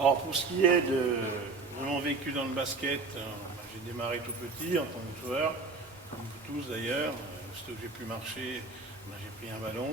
Alors, pour ce qui est de mon vécu dans le basket, j'ai démarré tout petit en tant que joueur, comme vous tous d'ailleurs. Aussitôt que j'ai pu marcher, j'ai pris un ballon.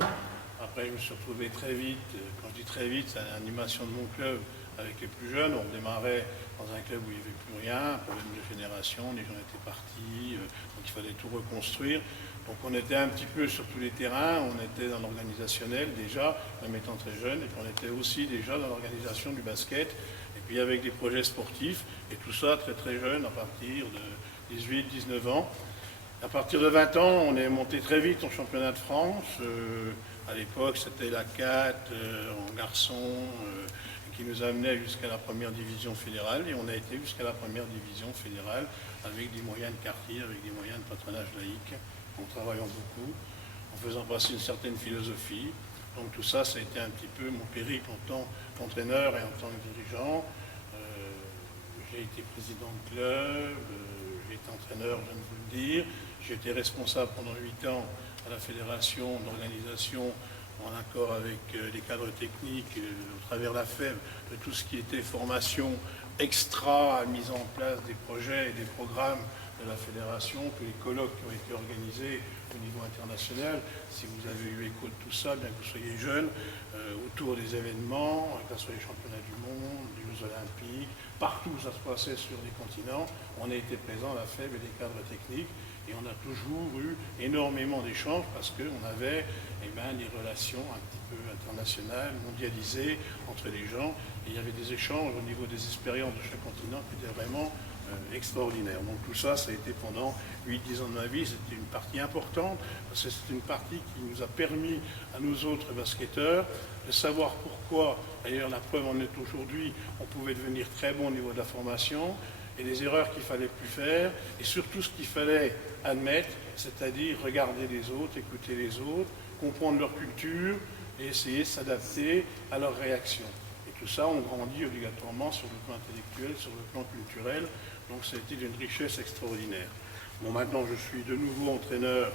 Après, je me suis retrouvé très vite, quand je dis très vite, c'est l'animation de mon club avec les plus jeunes. On démarrait dans un club où il n'y avait plus rien, problème de génération, les gens étaient partis, donc il fallait tout reconstruire. Donc on était un petit peu sur tous les terrains, on était dans l'organisationnel déjà, même étant très jeune, et puis on était aussi déjà dans l'organisation du basket, et puis avec des projets sportifs, et tout ça très très jeune, à partir de 18-19 ans. À partir de 20 ans, on est monté très vite au championnat de France. À l'époque, c'était la 4 en garçon qui nous amenait jusqu'à la première division fédérale, et on a été jusqu'à la première division fédérale avec des moyens de quartier, avec des moyens de patronage laïque, en travaillant beaucoup, en faisant passer une certaine philosophie. Donc tout ça, ça a été un petit peu mon périple en tant qu'entraîneur et en tant que dirigeant. J'ai été président de club, j'ai été entraîneur, je viens de vous le dire. J'ai été responsable pendant 8 ans à la fédération d'organisation en accord avec les cadres techniques au travers de la FEB, de tout ce qui était formation extra, mise en place des projets et des programmes de la fédération, tous les colloques qui ont été organisés au niveau international. Si vous avez eu écho de tout ça, bien que vous soyez jeune, autour des événements, que ce soit les championnats du monde, les Jeux olympiques, partout où ça se passait sur les continents, on a été présent à la FEB et les cadres techniques. Et on a toujours eu énormément d'échanges parce qu'on avait des relations un petit peu internationales, mondialisées entre les gens. Et il y avait des échanges au niveau des expériences de chaque continent qui étaient vraiment extraordinaires. Donc tout ça, ça a été pendant 8-10 ans de ma vie. C'était une partie importante parce que c'est une partie qui nous a permis à nous autres basketteurs de savoir pourquoi, d'ailleurs la preuve en est aujourd'hui, on pouvait devenir très bon au niveau de la formation, et les erreurs qu'il fallait plus faire, et surtout ce qu'il fallait admettre, c'est-à-dire regarder les autres, écouter les autres, comprendre leur culture et essayer de s'adapter à leurs réactions. Et tout ça, on grandit obligatoirement sur le plan intellectuel, sur le plan culturel, donc ça a été d'une richesse extraordinaire. Bon, maintenant, je suis de nouveau entraîneur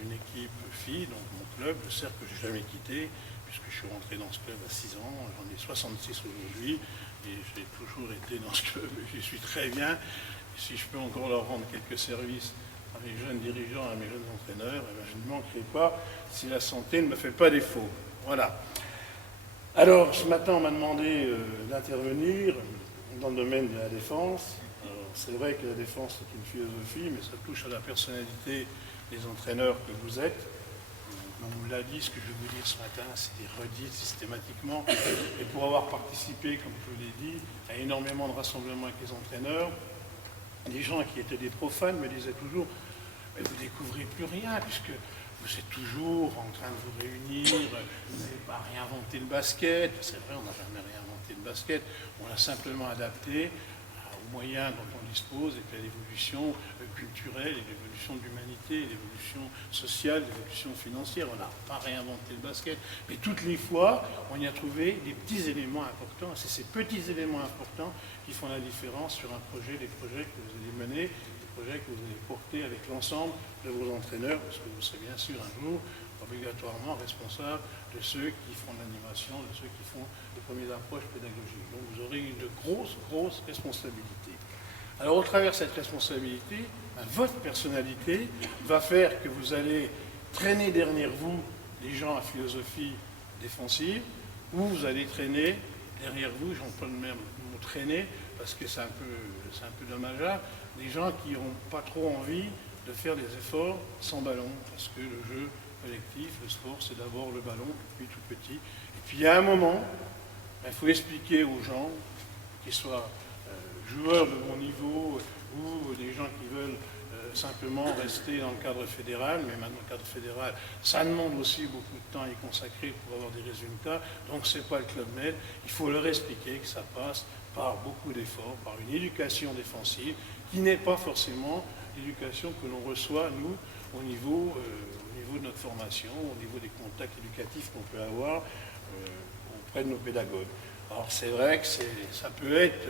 d'une équipe filles, donc mon club, le cercle que je n'ai jamais quitté, puisque je suis rentré dans ce club à 6 ans, j'en ai 66 aujourd'hui, et j'ai toujours été dans ce club, et j'y suis très bien. Et si je peux encore leur rendre quelques services à mes jeunes dirigeants, à mes jeunes entraîneurs, je ne manquerai pas si la santé ne me fait pas défaut. Voilà. Alors, ce matin, on m'a demandé d'intervenir dans le domaine de la défense. C'est vrai que la défense, c'est une philosophie, mais ça touche à la personnalité des entraîneurs que vous êtes. On vous l'a dit, ce que je vais vous dire ce matin, c'est des redites systématiquement. Et pour avoir participé, comme je vous l'ai dit, à énormément de rassemblements avec les entraîneurs, des gens qui étaient des profanes me disaient toujours « Mais vous ne découvrez plus rien, puisque vous êtes toujours en train de vous réunir, vous n'avez pas réinventé le basket. » C'est vrai, on n'a jamais réinventé le basket, on l'a simplement adapté aux moyens dont on dispose, et puis à l'évolution culturelle, l'évolution de l'humanité, l'évolution sociale, l'évolution financière. On n'a pas réinventé le basket, mais toutes les fois, on y a trouvé des petits éléments importants. C'est ces petits éléments importants qui font la différence sur un projet, des projets que vous allez mener, des projets que vous allez porter avec l'ensemble de vos entraîneurs, parce que vous serez bien sûr un jour obligatoirement responsable de ceux qui font l'animation, de ceux qui font les premières approches pédagogiques. Donc vous aurez une grosse responsabilité. Alors au travers de cette responsabilité, votre personnalité va faire que vous allez traîner derrière vous des gens à philosophie défensive, ou vous allez traîner derrière vous, j'emploie le même mot traîner, parce que c'est un peu dommageable, des gens qui n'ont pas trop envie de faire des efforts sans ballon, parce que le jeu collectif, le sport, c'est d'abord le ballon depuis tout petit. Et puis il y a un moment, il faut expliquer aux gens, qu'ils soient joueurs de bon niveau ou des gens qui veulent simplement rester dans le cadre fédéral, mais maintenant le cadre fédéral, ça demande aussi beaucoup de temps à y consacrer pour avoir des résultats, donc ce n'est pas le Club Med. Il faut leur expliquer que ça passe par beaucoup d'efforts, par une éducation défensive, qui n'est pas forcément l'éducation que l'on reçoit, nous, au niveau de notre formation, au niveau des contacts éducatifs qu'on peut avoir auprès de nos pédagogues. Alors c'est vrai que ça peut être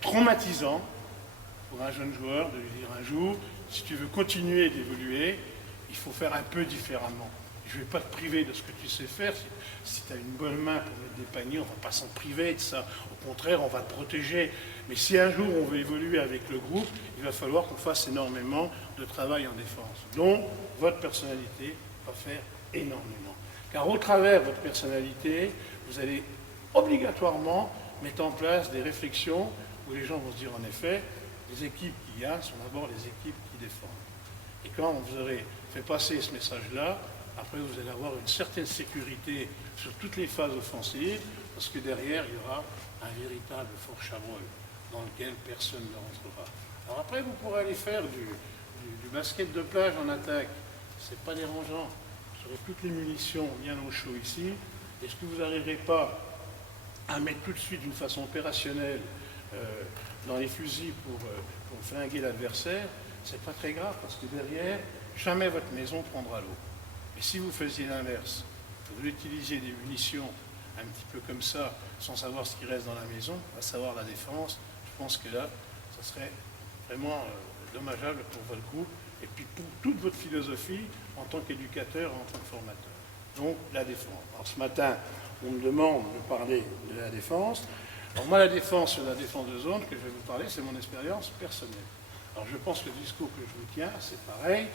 traumatisant pour un jeune joueur de lui dire un jour, si tu veux continuer d'évoluer, il faut faire un peu différemment. Je ne vais pas te priver de ce que tu sais faire. Si tu as une bonne main pour mettre des paniers, on ne va pas s'en priver de ça. Au contraire, on va te protéger. Mais si un jour on veut évoluer avec le groupe, il va falloir qu'on fasse énormément de travail en défense. Donc, votre personnalité va faire énormément. Car au travers de votre personnalité, vous allez obligatoirement mettre en place des réflexions où les gens vont se dire en effet, les équipes qu'il y a sont d'abord les équipes qui défendent. Et quand vous aurez fait passer ce message-là, après vous allez avoir une certaine sécurité sur toutes les phases offensives, parce que derrière, il y aura un véritable fort Chabrol dans lequel personne ne rentrera. Alors après, vous pourrez aller faire du basket de plage en attaque. C'est pas dérangeant. Vous aurez toutes les munitions bien au chaud ici. Est-ce que vous n'arriverez pas à mettre tout de suite d'une façon opérationnelle dans les fusils pour flinguer l'adversaire? C'est pas très grave, parce que derrière, jamais votre maison prendra l'eau. Et si vous faisiez l'inverse, vous utilisiez des munitions un petit peu comme ça, sans savoir ce qui reste dans la maison, à savoir la défense, je pense que là, ça serait vraiment dommageable pour votre groupe et puis pour toute votre philosophie en tant qu'éducateur, en tant que formateur. Donc, la défense. Alors, ce matin, on me demande de parler de la défense. Alors, moi, la défense sur la défense de zone que je vais vous parler, c'est mon expérience personnelle. Alors, je pense que le discours que je vous tiens, c'est pareil.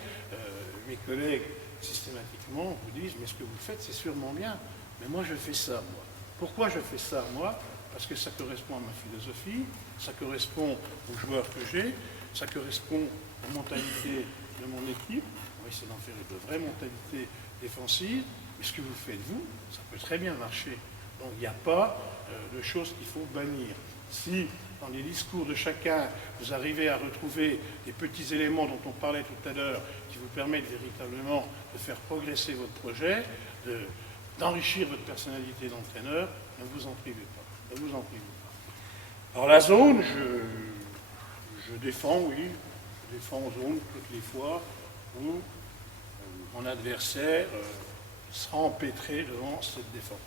Mes collègues, systématiquement, vous disent, mais ce que vous faites, c'est sûrement bien. Mais moi, je fais ça, moi. Pourquoi je fais ça, moi? Parce que ça correspond à ma philosophie, ça correspond aux joueurs que j'ai, ça correspond aux mentalités de mon équipe. On va essayer d'en faire de vraies mentalités défensives. Mais ce que vous faites, vous, ça peut très bien marcher. Donc, il n'y a pas de choses qu'il faut bannir. Si, dans les discours de chacun, vous arrivez à retrouver des petits éléments dont on parlait tout à l'heure, qui vous permettent véritablement de faire progresser votre projet, d'enrichir votre personnalité d'entraîneur, ne vous en privez pas. Ne vous en privez pas. Alors la zone, je défends, oui, je défends en zone toutes les fois où mon adversaire sera empêtré devant cette défense.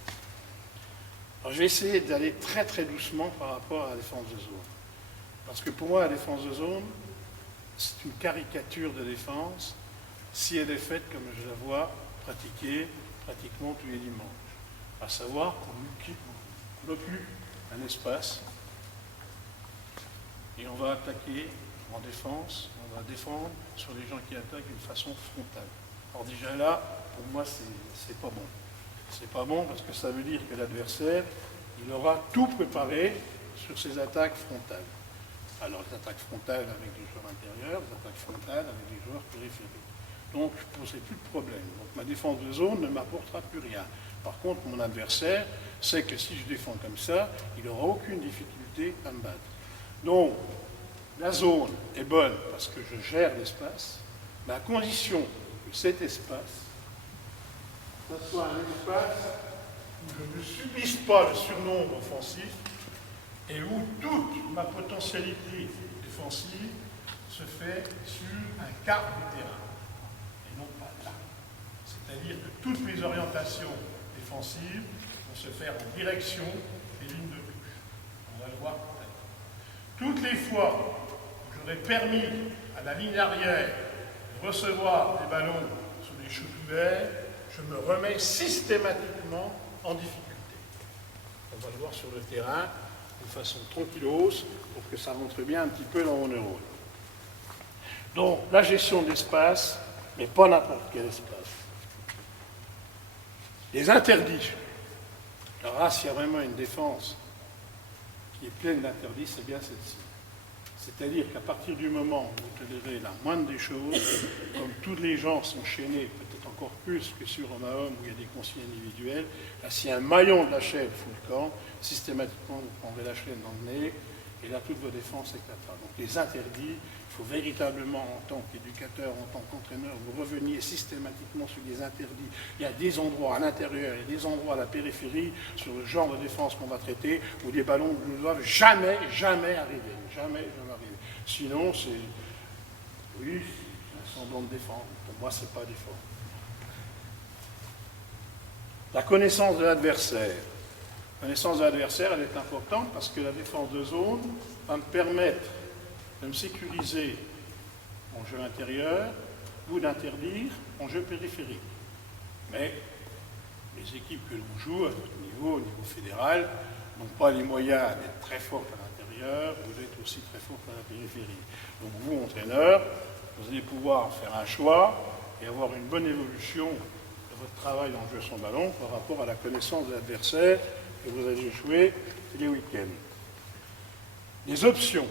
Alors je vais essayer d'aller très très doucement par rapport à la défense de zone. Parce que pour moi, la défense de zone, c'est une caricature de défense si elle est faite comme je la vois pratiquée pratiquement tous les dimanches. À savoir qu'on occupe un espace et on va attaquer en défense, on va défendre sur les gens qui attaquent d'une façon frontale. Alors déjà là, pour moi, c'est pas bon. C'est pas bon parce que ça veut dire que l'adversaire, il aura tout préparé sur ses attaques frontales. Alors les attaques frontales avec les joueurs intérieurs, les attaques frontales avec les joueurs périphériques. Donc je ne poserai plus de problème. Donc ma défense de zone ne m'apportera plus rien. Par contre, mon adversaire sait que si je défends comme ça, il n'aura aucune difficulté à me battre. Donc la zone est bonne parce que je gère l'espace, mais à condition que cet espace ce soit un espace où je ne subisse pas le surnombre offensif et où toute ma potentialité défensive se fait sur un quart du terrain et non pas là. C'est-à-dire que toutes mes orientations défensives vont se faire en direction des lignes de touche. On va le voir tout à l'heure. Toutes les fois où j'aurais permis à la ligne arrière de recevoir des ballons sur des chauds ouverts, je me remets systématiquement en difficulté. On va le voir sur le terrain de façon tranquillos pour que ça montre bien un petit peu dans mon neurone. Donc, la gestion de l'espace, mais pas n'importe quel espace. Les interdits. Alors là, s'il y a vraiment une défense qui est pleine d'interdits, c'est bien celle-ci. C'est-à-dire qu'à partir du moment où vous tolérez la moindre des choses, comme tous les gens sont chaînés, peut-être encore plus que sur homme à homme où il y a des consignes individuelles, là, si un maillon de la chaîne fout le camp, systématiquement vous prendrez la chaîne dans le nez, et là toutes vos défenses éclatera. Donc les interdits, il faut véritablement en tant qu'éducateur, en tant qu'entraîneur, vous reveniez systématiquement sur les interdits. Il y a des endroits à l'intérieur, il y a des endroits à la périphérie, sur le genre de défense qu'on va traiter, où les ballons ne doivent jamais arriver. Jamais arriver. Sinon, c'est un semblant de défense. Pour moi, c'est pas défense. La connaissance de l'adversaire. La connaissance de l'adversaire, elle est importante parce que la défense de zone va me permettre de me sécuriser mon jeu intérieur ou d'interdire mon jeu périphérique. Mais les équipes que l'on joue à notre niveau, au niveau fédéral, n'ont pas les moyens d'être très fortes à l'intérieur ou d'être aussi très fortes à la périphérie. Donc vous, entraîneurs, vous allez pouvoir faire un choix et avoir une bonne évolution de votre travail en jeu sans ballon par rapport à la connaissance de l'adversaire que vous allez jouer les week-ends. Les options.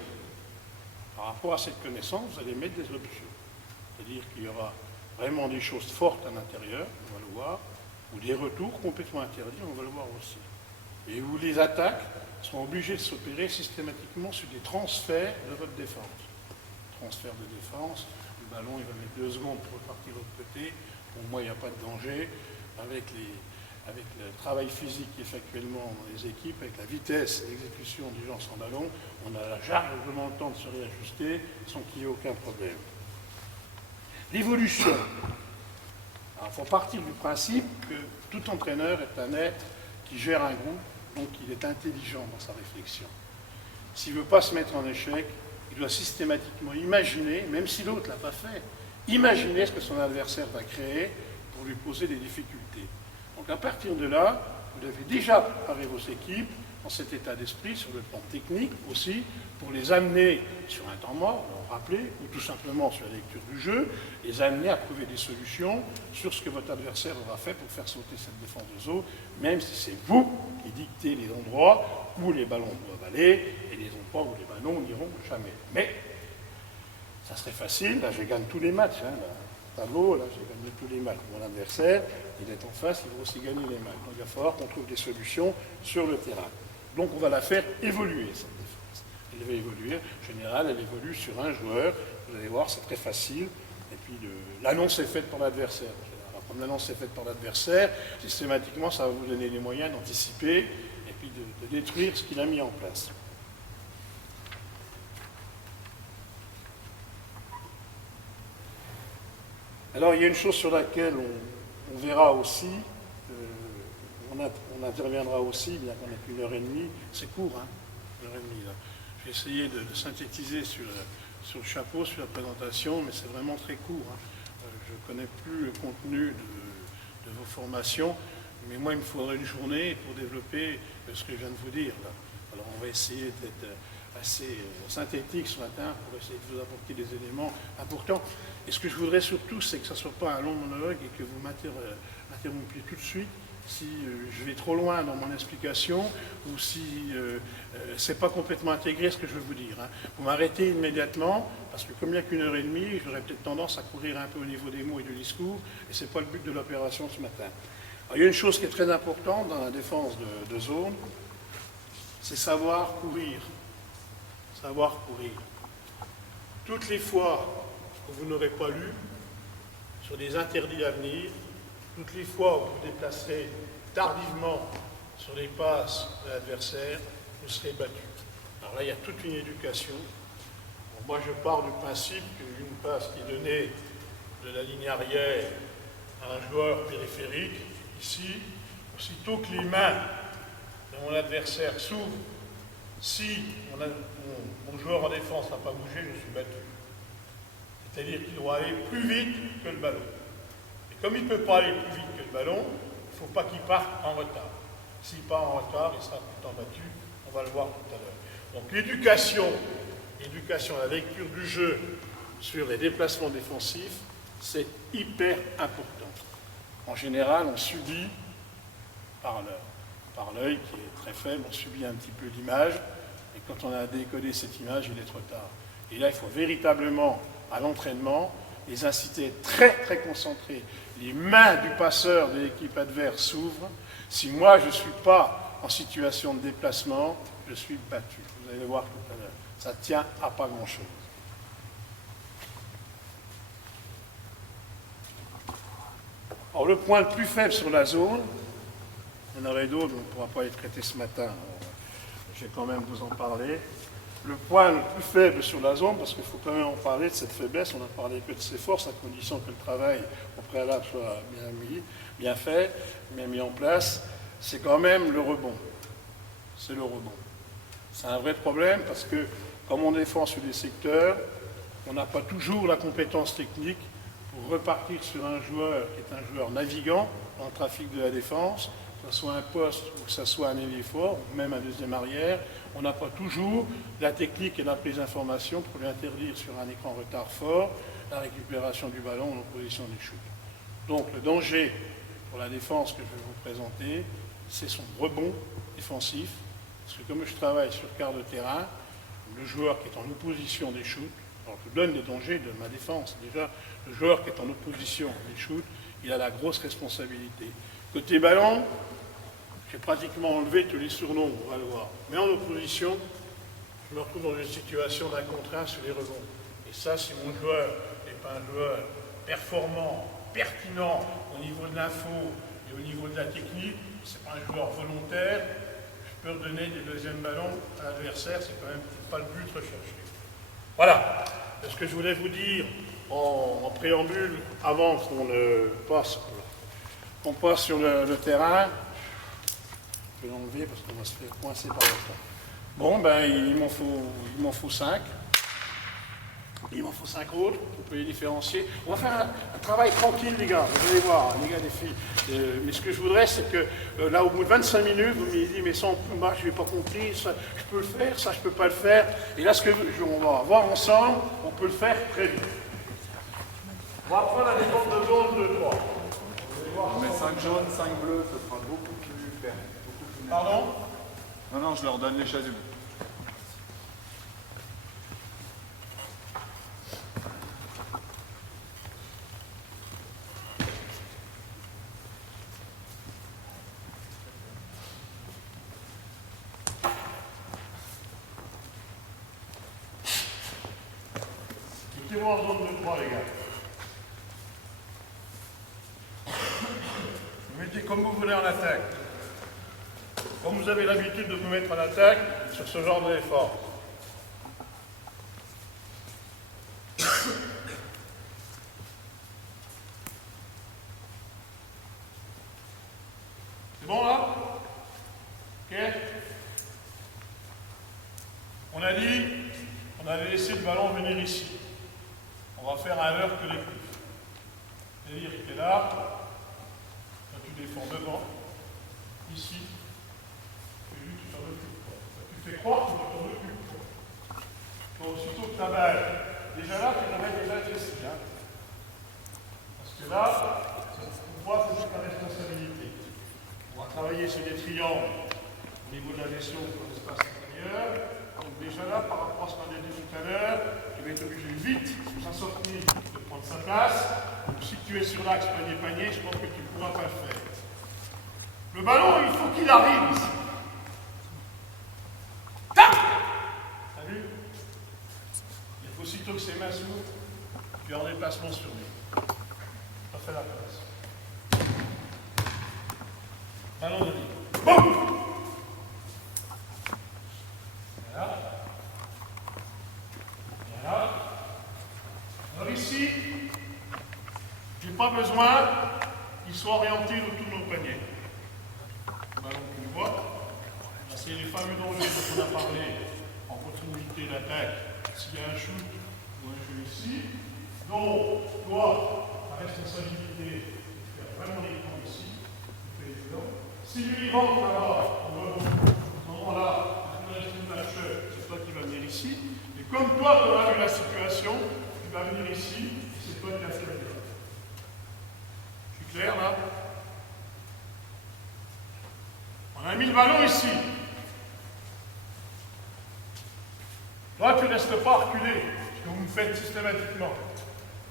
Par rapport à cette connaissance, vous allez mettre des options. C'est-à-dire qu'il y aura vraiment des choses fortes à l'intérieur, on va le voir, ou des retours complètement interdits, on va le voir aussi. Et où les attaques sont obligées de s'opérer systématiquement sur des transferts de votre défense. Transfert de défense, le ballon il va mettre 2 secondes pour repartir de l'autre côté, pour moi il n'y a pas de danger, avec le travail physique effectuellement dans les équipes, avec la vitesse et l'exécution des gens sans ballon, on a largement le temps de se réajuster sans qu'il y ait aucun problème. L'évolution. Il faut partir du principe que tout entraîneur est un être qui gère un groupe, donc il est intelligent dans sa réflexion. S'il ne veut pas se mettre en échec, il doit systématiquement imaginer, même si l'autre ne l'a pas fait, imaginer ce que son adversaire va créer pour lui poser des difficultés. Donc à partir de là, vous devez déjà préparer vos équipes dans cet état d'esprit, sur le plan technique aussi, pour les amener sur un temps mort, leur rappeler, ou tout simplement sur la lecture du jeu, les amener à trouver des solutions sur ce que votre adversaire aura fait pour faire sauter cette défense de zone, même si c'est vous qui dictez les endroits où les ballons doivent aller et les endroits où les ballons n'iront jamais. Mais ça serait facile, là je gagne tous les matchs, hein, là, tableau, là j'ai gagné tous les matchs. Mon adversaire, il est en face, il va aussi gagner les matchs. Donc il va falloir qu'on trouve des solutions sur le terrain. Donc on va la faire évoluer, cette défense. Elle va évoluer, en général, elle évolue sur un joueur. Vous allez voir, c'est très facile. Et puis l'annonce est faite par l'adversaire. Alors, comme l'annonce est faite par l'adversaire, systématiquement, ça va vous donner les moyens d'anticiper et puis de détruire ce qu'il a mis en place. Alors, il y a une chose sur laquelle on verra aussi, on interviendra aussi, bien qu'on ait qu'1h30, c'est court, hein, 1h30 là. J'ai essayé de synthétiser sur le chapeau, sur la présentation, mais c'est vraiment très court. Hein. Je ne connais plus le contenu de vos formations, mais moi il me faudrait une journée pour développer ce que je viens de vous dire là. Alors on va essayer d'être assez synthétique ce matin pour essayer de vous apporter des éléments importants. Et ce que je voudrais surtout, c'est que ce ne soit pas un long monologue et que vous m'interrompiez tout de suite si je vais trop loin dans mon explication ou si ce n'est pas complètement intégré ce que je veux vous dire. Hein. Vous m'arrêtez immédiatement, parce que comme il n'y a qu'1h30, j'aurais peut-être tendance à courir un peu au niveau des mots et du discours, et ce n'est pas le but de l'opération ce matin. Alors, il y a une chose qui est très importante dans la défense de zone, c'est savoir courir. Savoir courir. Toutes les fois que vous n'aurez pas lu sur des interdits à venir, toutes les fois où vous vous déplacerez tardivement sur les passes de l'adversaire, vous serez battu. Alors là, il y a toute une éducation. Bon, moi, je pars du principe qu'une passe qui est donnée de la ligne arrière à un joueur périphérique, ici, aussitôt que les mains de mon adversaire s'ouvrent, si mon joueur en défense n'a pas bougé, je suis battu. C'est-à-dire qu'il doit aller plus vite que le ballon. Et comme il ne peut pas aller plus vite que le ballon, il ne faut pas qu'il parte en retard. S'il part en retard, il sera tout le temps battu. On va le voir tout à l'heure. Donc l'éducation à la lecture du jeu sur les déplacements défensifs, c'est hyper important. En général, on subit par l'œil qui est très faible, on subit un petit peu l'image, et quand on a décodé cette image, il est trop tard. Et là, il faut véritablement, à l'entraînement, les inciter à être très très concentrés. Les mains du passeur de l'équipe adverse s'ouvrent. Si moi, je ne suis pas en situation de déplacement, je suis battu. Vous allez le voir tout à l'heure. Ça ne tient à pas grand-chose. Alors, le point le plus faible sur la zone, il y en aurait d'autres, mais on ne pourra pas les traiter ce matin. Je vais quand même vous en parler. Le point le plus faible sur la zone, parce qu'il faut quand même en parler de cette faiblesse, on n'a parlé que de ses forces, à condition que le travail au préalable soit bien fait, bien mis en place, c'est quand même le rebond. C'est le rebond. C'est un vrai problème parce que, comme on défend sur des secteurs, on n'a pas toujours la compétence technique pour repartir sur un joueur qui est un joueur navigant dans le trafic de la défense, que ce soit un poste ou que ce soit un ailier fort, ou même un deuxième arrière, on n'a pas toujours la technique et la prise d'information pour lui interdire sur un écran retard fort la récupération du ballon en opposition des shoots. Donc le danger pour la défense que je vais vous présenter, c'est son rebond défensif, parce que comme je travaille sur quart de terrain, le joueur qui est en opposition des shoots, alors je donne des dangers de ma défense, déjà le joueur qui est en opposition des shoots, il a la grosse responsabilité. Côté ballon, j'ai pratiquement enlevé tous les surnoms, on va le voir. Mais en opposition, je me retrouve dans une situation d'un contre un sur les rebonds. Et ça, si mon joueur n'est pas un joueur performant, pertinent au niveau de l'info et au niveau de la technique, c'est pas un joueur volontaire, je peux redonner des deuxièmes ballons à l'adversaire, c'est quand même pas le but recherché. Voilà ce que je voulais vous dire en préambule avant qu'on ne passe, sur le terrain. Je vais l'enlever parce qu'on va se faire coincer par le temps. Bon, ben il m'en faut 5. Il m'en faut 5 autres, on peut les différencier. On va faire un travail tranquille, les gars, vous allez voir, les gars, les filles. Mais ce que je voudrais, c'est que là, au bout de 25 minutes, vous me dites, mais ça, je n'ai pas compris, ça, je peux le faire, ça, je ne peux pas le faire. Et là, on va voir ensemble, on peut le faire très vite. On va prendre la défense de zone 2-3. On met 5 jaunes, 5 bleus, ce sera beaucoup plus ferme. Pardon? Non, je leur donne les chasubles. Mettez-moi en zone de 3, les gars. Vous mettez comme vous voulez en attaque. Comme vous avez l'habitude de vous mettre en attaque sur ce genre d'effort. C'est bon là? Ok? On a dit, on avait laissé le ballon venir ici. On va faire un leurre collectif. C'est-à-dire que tu es là, quand tu défends devant, ici, tu t'en occupes pas. Tu fais croire que tu t'en occupes pas. Donc, aussitôt que ta balle, déjà là, tu l'avais déjà ici. Hein. Parce que là, pour moi, c'est ta responsabilité. On va travailler sur des triangles au niveau de la gestion de l'espace intérieur. Donc déjà là, par rapport à ce qu'on a dit tout à l'heure, tu vas être obligé vite, sur sa sortie, de prendre sa place. Donc si tu es sur l'axe panier-panier, je pense que tu ne pourras pas le faire. Le ballon, il faut qu'il arrive ici. Tac! T'as vu? Il faut aussitôt que ses mains s'ouvrent, tu es en déplacement sur lui. Ça fait la place. Ballon de ligne. Boum! Voilà. Alors ici, je n'ai pas besoin qu'il soit orienté autour de nos paniers. Le ballon que tu vois, c'est les fameux dangers dont on a parlé en continuité d'attaque. S'il y a un shoot ou un jeu ici, donc toi, ta responsabilité, c'est de faire vraiment les points ici. Si lui rentre là-bas, à ce moment-là, c'est toi qui vas venir ici. Et comme toi, tu auras vu la situation, tu vas venir ici, c'est toi qui as fait le jeu. Je suis clair là? On a mis le ballon ici. Là, tu ne laisses pas reculer, ce que vous me faites systématiquement.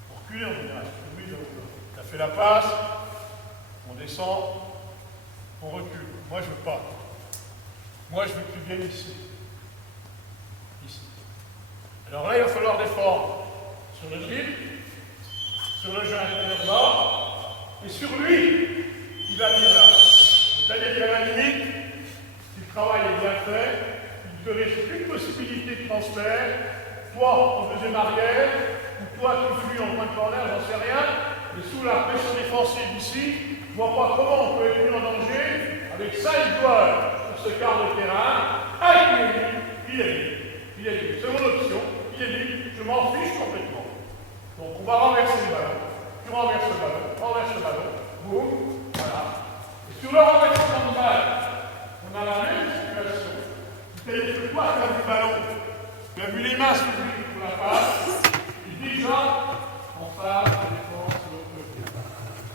Pour reculer, on dirait. Tu as fait la passe, on descend, on recule. Moi, je ne veux pas. Moi, je veux que tu viennes ici. Ici. Alors là, il va falloir défendre sur le dribble, sur le jeu intérieur là, et sur lui, il va venir là. C'est-à-dire qu'à la limite, si le travail est bien fait, il te laisse une possibilité de transfert, toi en deuxième arrière, ou toi tu fuis en point de corner, j'en sais rien, et sous la pression défensive ici, je ne vois pas comment on peut être mis en danger avec 5 joueurs sur ce quart de terrain. Ah, il est libre. Il est libre. C'est mon option. Il est libre. Je m'en fiche complètement. Donc on va renverser le ballon. tu renverses le ballon, boum, voilà. Et sur le renversement de balle, on a la même situation. C'est-à-dire que toi, tu as du ballon, tu as vu les mains s'ouvrir pour la passe, et déjà, en phase de défense de l'autre côté.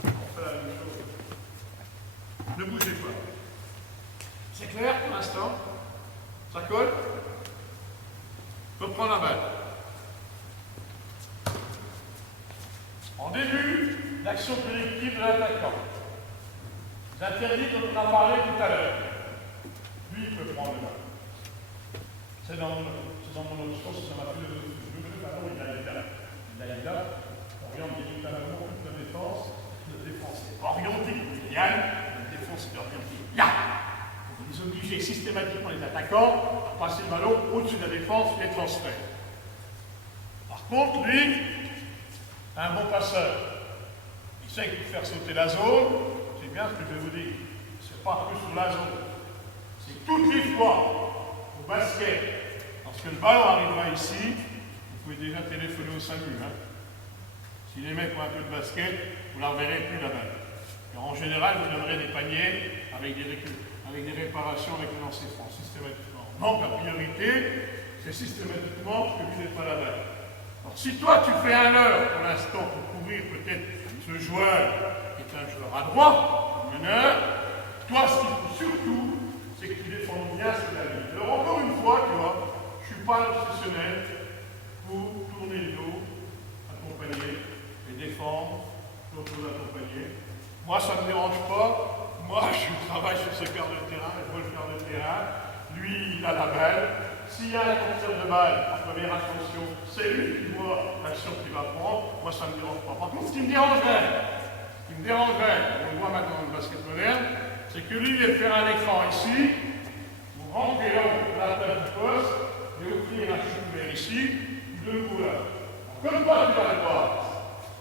On fait la même chose. Ne bougez pas. C'est clair pour l'instant? Ça colle? Reprends la balle. En début d'action collective de l'attaquant, j'interdis dont on a parlé tout à l'heure. Lui, il peut prendre le ballon. C'est dans mon autre chose, ça m'a fait le ballon, il a là, oriente directement toute la défense. La défense est orientée, Yann, la défense est orientée, Yann. Vous les obligez systématiquement les attaquants à passer le ballon au-dessus de la défense et transfert. Par contre, lui, un bon passeur, il sait qu'il faut faire sauter la zone, c'est bien ce que je vais vous dire. C'est pas que sur la zone. C'est toutes les fois au basket, lorsque le ballon arrivera ici, vous pouvez déjà téléphoner au SAMU. Hein. Si les mecs ont un peu de basket, vous ne la reverrez plus la balle. Et en général, vous donnerez des paniers avec des réparations avec le lancer franc, systématiquement. Donc la priorité, c'est systématiquement que lui n'ait pas la balle. Alors, si toi tu fais un leurre pour l'instant pour couvrir peut-être ce joueur qui est un joueur à droite, meneur, toi ce qu'il faut surtout, c'est que tu défendes bien sur la ligne. Alors encore une fois, tu vois, je ne suis pas un professionnel pour tourner le dos, accompagner et défendre, l'autre l'accompagner. Moi ça ne me dérange pas, moi je travaille sur ce quart de terrain, je vois le quart de terrain, lui il a la balle. S'il y a un porteur de balle, en première attention, c'est lui qui voit l'action qu'il va prendre. Moi, ça ne me dérange pas. Par contre, ce qui me dérangerait, on le voit maintenant dans le basket moderne, c'est que lui, il va faire un écran ici, vous rentrez là, la table du poste, et offrir un chute vers ici, deux couleurs. Comme toi, tu vas le voir,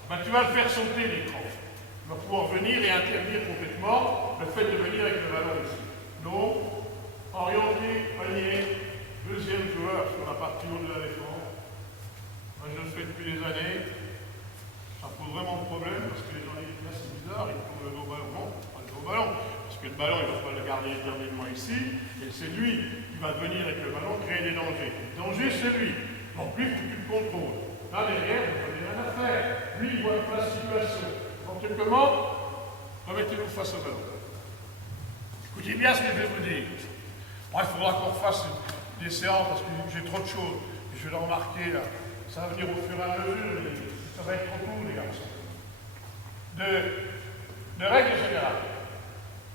ben, tu vas le faire sauter l'écran. Tu vas pouvoir venir et interdire complètement le fait de venir avec le ballon ici. Donc, orienter, panier. Deuxième joueur sur la partie haute de la défense. Moi, je le fais depuis des années. Ça pose vraiment de problème parce que les gens disent là c'est bizarre, il prend le gros ballon. Non, pas le gros ballon. Parce que le ballon, il ne va pas le garder éternellement ici. Et c'est lui qui va venir avec le ballon créer des dangers. Le danger, c'est lui. Donc lui, il faut que tu le contrôles. Là derrière, vous n'avez rien à faire. Lui, il voit la situation. Donc comment? Remettez-vous face au ballon. Écoutez bien ce que je vais vous dire. Bon, il faudra qu'on fasse des séances parce que j'ai trop de choses. Je vais le remarquer là. Ça va venir au fur et à mesure, mais ça va être trop court, les garçons. De règle générale,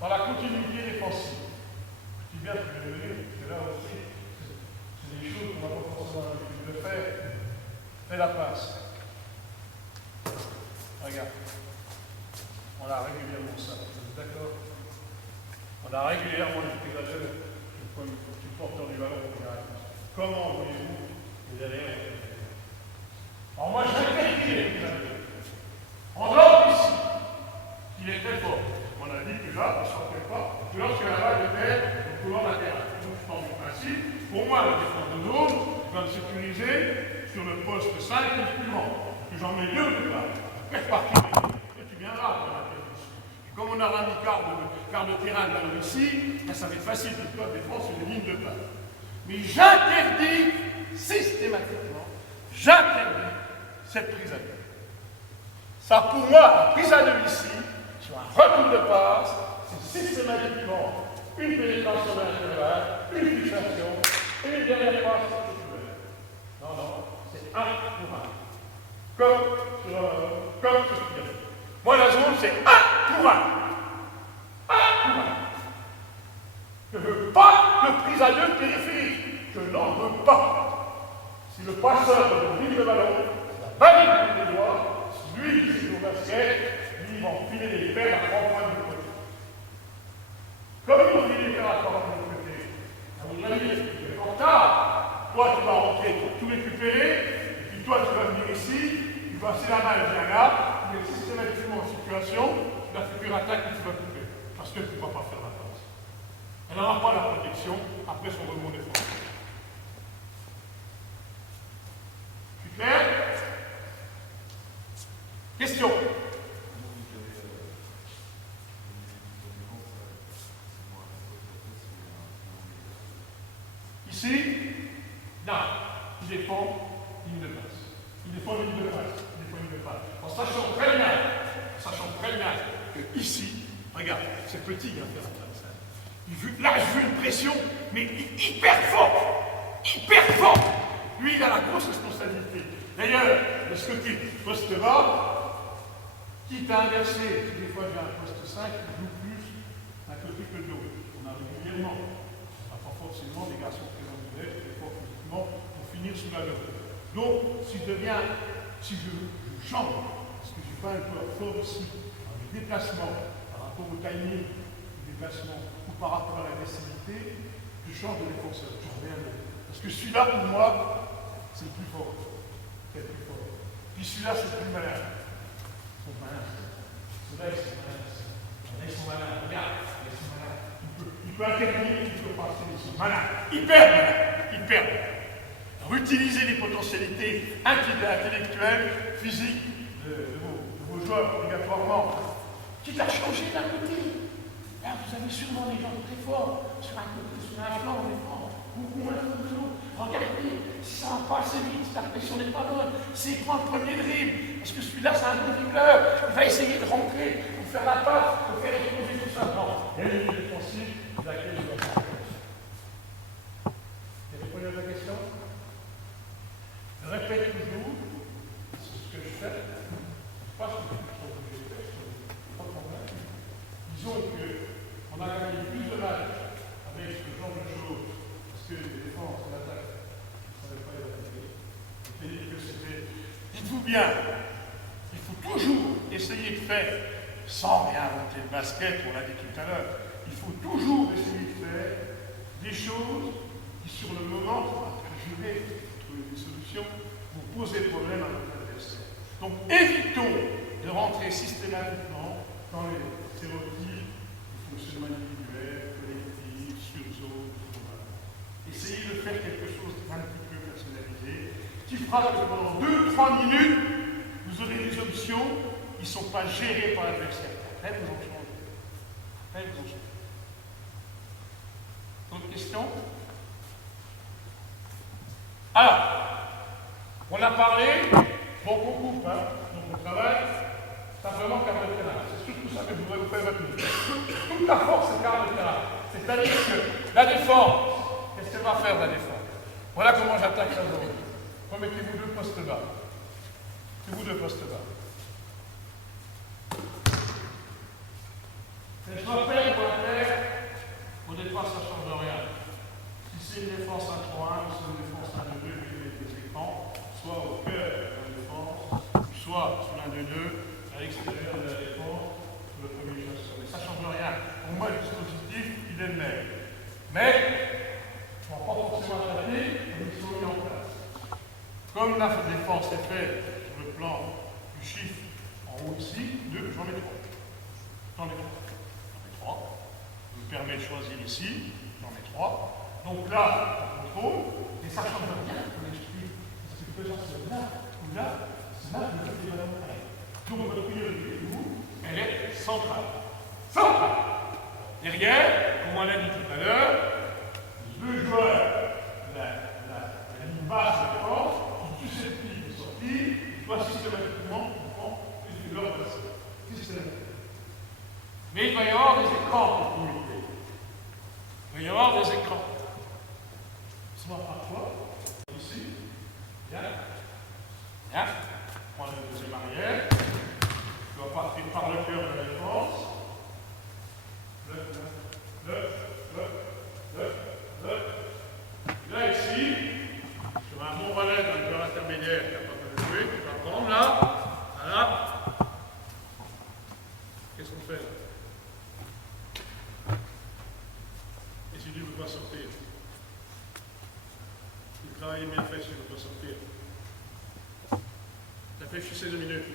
dans la continuité défensive, je dis bien ce que je veux dire, parce que là aussi, c'est des choses qu'on n'a pas forcément l'habitude de faire. Fais la passe. Regarde. On a régulièrement ça, vous êtes d'accord? On a régulièrement les pédagogues du porteur du ballon. Comment voulez-vous que derrière? Alors moi, j'interdis les pédagogues. En dehors ici, il est très fort. On a dit déjà, on ne sortait pas, que lorsque la balle de terre, au couloir latéral. Donc, je pense du principe, pour moi, la défense de zone, je dois me sécuriser sur le poste 5 instruments. Que j'en mets deux de là. Après, je partirai. Et tu viendras pour la défense. Comme on aura mis quart de terrain là ici, ben, ça va être facile pour toi de défendre sur les lignes de passe. Mais j'interdis systématiquement, cette prise à deux. Ça, pour moi, la prise à deux ici, sur un retour de passe, c'est systématiquement une pénétration de l'intérieur, une fixation, et une dernière passe sur le joueur. Non, c'est un pour un. Comme sur le pied. Moi, la zone, c'est un pour un. Un pour un. Je ne veux pas de prise à deux périphérique. Je n'en veux pas. Si le passeur vide le ballon, la balle est des doigts, si lui, qui est au basket, lui, il va enfiler les paires à 3 points de côté. Comme il enfile les paires à 3 points de côté, à mon avis, tu es en retard. Toi, tu vas rentrer pour tout récupérer, et puis toi, tu vas venir ici, tu vas passer la balle via là, tu es systématiquement en situation, la future attaque que tu vas couper. Parce que tu ne vas pas faire la passe. Elle n'aura pas la protection après son rebond défensif. Clair? Question. Ici, là, il défend, ligne de passe. Il défend ligne de passe. Il défend ligne de passe. En sachant très bien que ici, regarde, c'est petit, hein, ça. Là, je veux une pression, mais hyper forte. Hyper forte. Lui, il a la grosse responsabilité. D'ailleurs, de ce côté poste bas, quitte à inverser, des fois j'ai un poste 5 qui joue plus d'un côté que de l'autre. On a régulièrement, pas forcément des garçons très ambulants, des fois physiquement, pour finir sous la loge. Donc, si je change, parce que je n'ai pas un joueur fort ici, dans les déplacements, par rapport au timing du déplacement, ou par rapport à l'agressivité, je change de défenseur, je reviens de. Parce que celui-là, pour moi, c'est le plus fort. C'est le plus fort. Puis celui-là, c'est le plus malin. Ils sont malins. Ceux-là, ils sont malins. Ils sont malins. Regarde, ils sont malins. Il peut intervenir, il peut passer, ils sont malins. Hyper malins. Hyper malins. Alors, utilisez les potentialités intellectuelles, physiques de vos joueurs obligatoirement. Quitte à changer d'un côté. Là, vous avez sûrement des gens très forts sur un côté, sur un flanc, des forts. Ou un peu de l'autre. Regardez, si ça va pas assez vite, si la pression n'est pas bonne, s'il prend le premier dribble, parce que celui-là, c'est un bon dribbleur, il va essayer de rentrer, pour faire la passe, pour faire exploser tout ça. Non, il y a une ligne défensive de laquelle je dois faire. Vous avez répondu à la question? Je répète toujours, c'est ce que je fais. Je ne sais pas ce que je suis obligé de faire, pas de problème. Disons qu'on a gagné plus de matchs avec ce genre de choses. Que les défenses, l'attaque, on ne savait pas les attaquer. Dites-vous bien, il faut toujours essayer de faire, sans réinventer le basket, on l'a dit tout à l'heure, il faut toujours essayer de faire des choses qui, sur le moment, après jurer, trouver des solutions, vous posent problème à votre adversaire. Donc évitons de rentrer systématiquement dans les stéréotypes du fonctionnement individuel, collectif, sur zone. Essayez de faire quelque chose d'un petit peu personnalisé, qui fera que pendant 2-3 minutes, vous aurez des options qui ne sont pas gérées par l'adversaire. Après, vous en changez. D'autres questions? Alors, on a parlé, donc on coupe, hein, donc on travaille, simplement quart de terrain. C'est surtout ça que je voudrais vous faire retenir. Toute la force, c'est quart de terrain. C'est-à-dire que la défense, qu'est-ce qu'elle va faire, la défense? Voilà comment j'attaque la zone. Remettez-vous 2 postes bas. Mettez-vous 2 postes bas. Et je rappelle pour la terre, au départ, ça ne change rien. Si c'est une défense 1-3-1, si c'est une défense 1-2-2, vous mettez des écrans, soit au cœur de la défense, soit sur l'1-2-2, à l'extérieur de la défense, sur le premier chasseur. Mais ça ne change rien. Pour moi, le dispositif, il est le même. Mais, on ne va pas forcément attaquer, mais ils sont mis en place. Comme la défense est faite sur le plan du chiffre en haut ici, 2, j'en mets 3. J'en mets 3. Ça me permet de choisir ici, j'en mets 3. Donc là, on contrôle, et ça change rien pour l'esprit. Parce que le c'est là, ou là, c'est là que je fais des ballons pareils. Donc votre priorité, vous, elle est centrale. Centrale. Derrière, comme on l'a dit tout à l'heure, le joueur, la ligne basse de défense, qui est susceptible de sortir, doit systématiquement comprendre que c'est l'ordre de la systématiquement. Mais il va y avoir des écrans pour communiquer. Il va y avoir des écrans. Soit parfois, ici, bien, bien, prendre la deuxième arrière, je dois partir par le cœur de la défense. Là, ici, sur un bon relais dans le cœur intermédiaire qui n'a pas de jouer, tu vas prendre là, voilà. Qu'est-ce qu'on fait là? Et si tu ne veux pas sortir? Le travail est bien fait si tu ne veux pas sortir. Réfléchissez 2 minutes.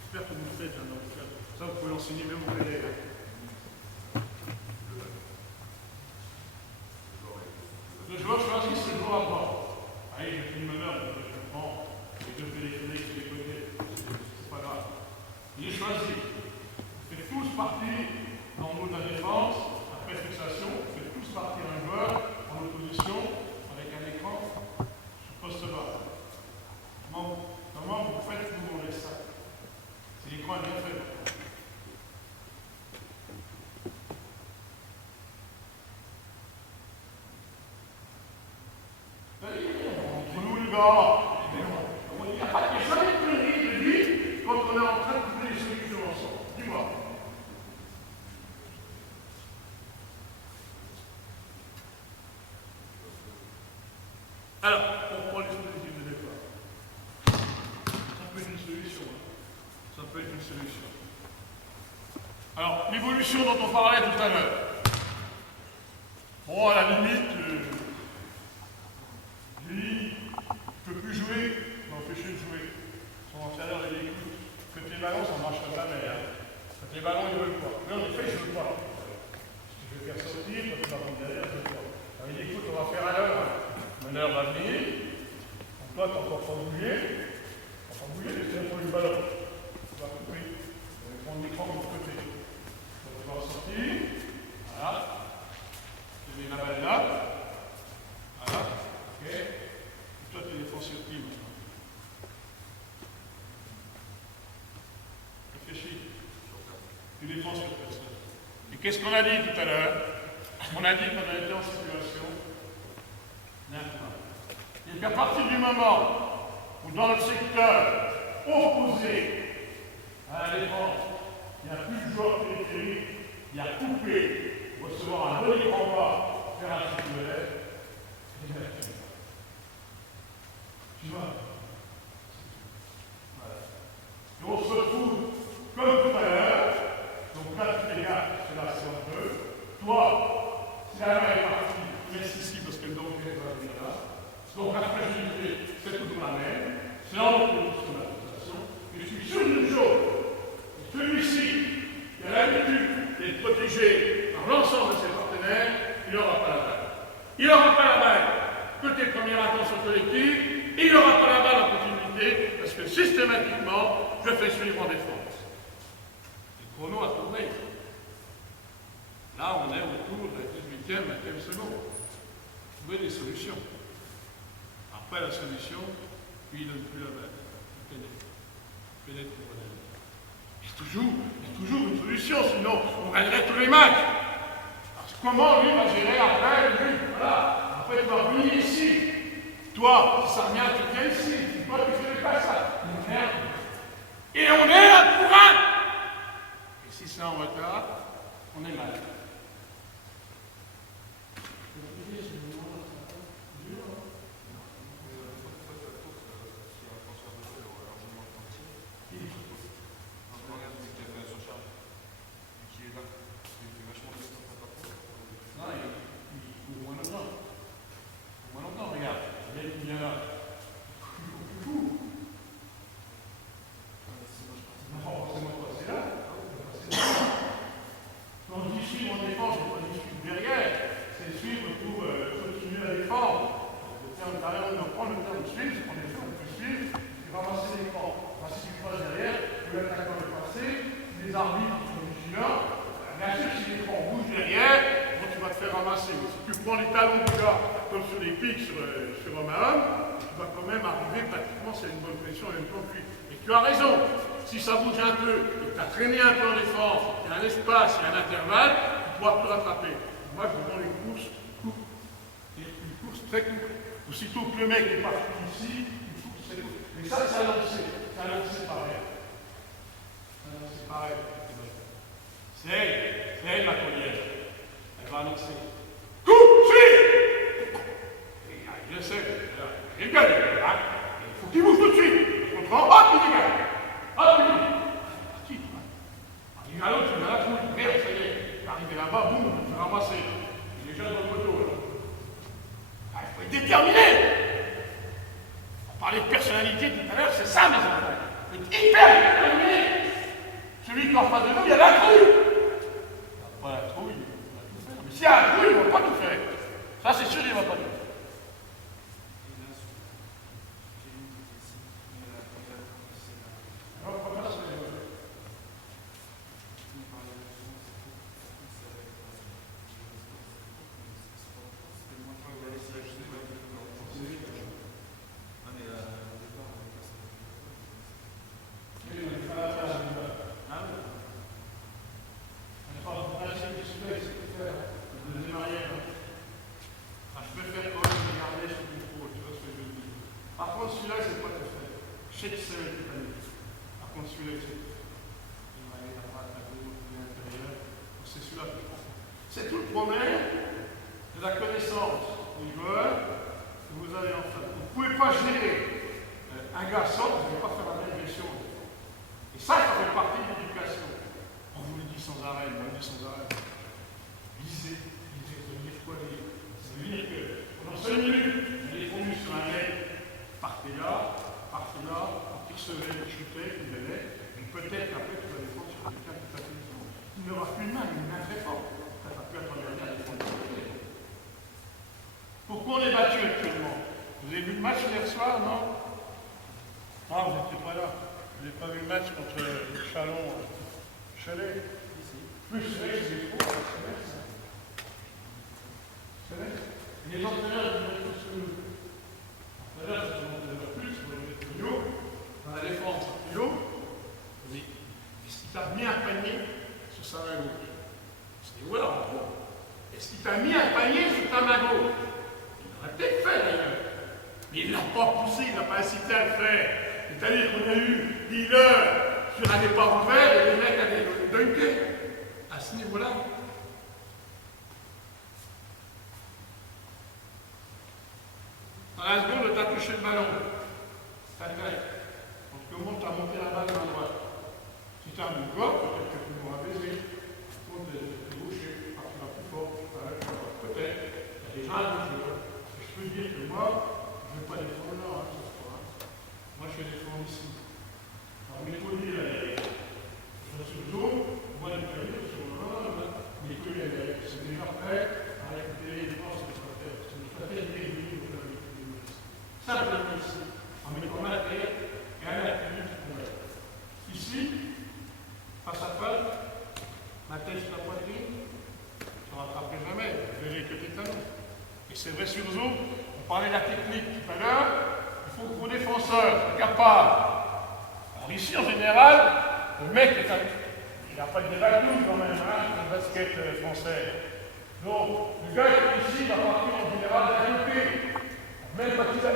J'espère que vous le faites maintenant. Ça, vous pouvez l'enseigner même aux élèves. Le joueur choisit ce joueur à droite. Allez, j'ai fait une manœuvre, je prends les 2 téléphoniques sur les côtés. C'est pas grave. Il est choisi. Vous faites tous partie dans le mode de la défense, après fixation, vous faites tous partir un joueur en opposition recevoir. Comment vous faites pour manger ça? C'est des coins bien faits. Entre nous, les gars, il n'y a jamais de conneries de vie quand on est en train de trouver des solutions ensemble. Dis-moi. Alors, on prend les dispositifs de départ. Ça peut être une solution. Ça peut être une solution. Alors, l'évolution dont on parlait tout à l'heure. Bon, à la limite, lui, je ne peux plus jouer, m'empêcher de jouer. Son entraîneur, il dit, écoute, que tes ballons, ça ne marchera jamais. Hein. Que tes ballons, ils ne veulent pas. Mais en effet, je ne veux pas. Si je vais faire sortir, quand tu vas prendre derrière, je ne veux pas. Alors, il dit, écoute, on va faire à l'heure. Meneur va venir. Donc toi, tu n'as encore pas bougé. Tu n'as pas bougé, mais c'est pour le ballon. Tu vas couper. Tu vas prendre l'écran de l'autre côté. Tu vas devoir sortir. Voilà. Tu mets la balle là. Voilà. Ok. Et toi, tu défends sur qui maintenant? Réfléchis. Tu défends sur personne. Et qu'est-ce qu'on a dit tout à l'heure? On a dit qu'on a été en situation. Et qu'à partir du moment où dans le secteur opposé à la défense, il n'y a plus de joueur périphérique, il y a coupé, recevoir un bon écran bas, faire un circulaire, tu vois? Voilà. Et on se retrouve comme tout à l'heure, donc là tu regardes, c'est la séance 2, toi, si la main est partie, tu laisses ici parce que le danger va venir là. Donc la fragilité, c'est toujours la même. C'est en opposition de la situation. Mais je suis sûr d'une chose. Celui-ci, qui a l'habitude d'être protégé par l'ensemble de ses partenaires, il n'aura pas la balle. Il n'aura pas la balle côté première intention collective, et il n'aura pas la balle en continuité, parce que systématiquement, je fais suivre en défense. Le chrono a tourné. Là, on est autour de la 18e, 20e seconde. Trouver des solutions. Après la solution, lui, il ne donne plus la balle. Il pénètre le modèle. Il y a toujours une solution, sinon on gagnerait tous les matchs. Parce que comment lui va gérer après, lui, voilà. Après, tu vas venir ici. Toi, si ça revient, tu viens ici. Toi, tu ne fais pas ça. Et on est là pour un. Et si c'est en retard, on est mal. Si ça bouge un peu, et que tu as traîné un peu en défense, il y a un espace, il y a un intervalle, tu pourras te rattraper. Moi, je prends les courses courtes. Une course très courte. Aussitôt que le mec est parti ici, une course très courte. Mais ça, c'est à lancer. C'est à lancer pareil. C'est pareil. C'est elle, ma collière. Elle va annoncer. Coupe, suis! Je sais. Il gagne. Il faut qu'il bouge tout de suite. Contre, hop, il dégage. Hop, il dit, il va l'autre, il va la couille, merde, ça y est, il est arrivé là-bas, boum, il s'est ramassé. Il est déjà dans le poteau, là. Ah, il faut être déterminé. On parlait de personnalité tout à l'heure, c'est ça, mes enfants. Il faut être hyper déterminé. Celui qui est en face de nous, il a la trouille. Il n'a pas la trouille, il va tout faire. Mais s'il y a la trouille, il ne va pas tout faire. Ça, c'est sûr, il ne va pas tout faire. cette selle qui est année. Par contre, celui-là, il va aller à droite, à gauche, à l'intérieur. C'est celui-là que je prends. C'est tout le problème de la connaissance du joueur que vous avez en face. Vous ne pouvez pas gérer un garçon, vous ne pouvez pas faire la même gestion. Et ça fait partie de l'éducation. On vous le dit sans arrêt, on le dit sans arrêt. Lisez, lisez, ça veut dire quoi lire? Ça veut dire que pendant 5 minutes, vous avez fondu sur un mec, partez là, on recevez le chuter, une belle, et peut-être qu'après tu vas défendre sur quelqu'un qui t'a fait le fond. Il n'aura plus de main, mais une main très forte. Ça va plus être regardé à défendre. Pourquoi on est battu actuellement? Vous avez vu le match hier soir, non? Ah, vous n'étiez pas là. Vous n'avez pas vu le match contre le Chalon Chalet? Plus c'est vrai que c'est trop, c'est vrai ça. C'est vrai. Les entraîneurs, ils vont tous l'entraîneur, c'est l'entraîneur plus, Yo, dans la défense, Yo, oui. Est-ce qu'il t'a mis un panier sur sa main gauche? C'est voilà, en gros. Est-ce qu'il t'a mis un panier sur ta main gauche? Il l'aurait peut-être fait d'ailleurs. Mais il ne l'a pas poussé, il n'a pas incité à le faire. C'est-à-dire qu'on a eu des heures sur un départ ouvert et les mecs avaient dunké à ce niveau-là. Dans la seconde, tu as touché le ballon. Ça te fait. Donc, comment tu as monté la balle à droite? Si tu as un corps, peut-être que tu m'auras baisé. Quand tu es gaucher, tu partiras plus fort. Peut-être. Il y a des gens à gauche. Je peux dire que moi, je ne vais pas défendre là, ce soir. Moi, je vais défendre ici. Alors, mes colliers là derrière. Je suis sur le dos, moi, les colliers sur le là. Mes colliers derrière. C'est déjà prêt à récupérer les forces de la terre. C'est une stratégie régulière. Simplement ici, en mettant la terre et un atelier qui tombe. Ici, face à face, ma tête sur la poitrine, je ne rattraperai jamais, je verrai que tes talons. Et c'est vrai sur Zoom, on parlait de la technique tout à l'heure, il faut que vos défenseurs soient capables. Alors ici, en général, le mec est il n'a pas de débattoune quand même, hein, le basket français. Donc, le gars qui est ici va partir en général d'un côté. Même quand il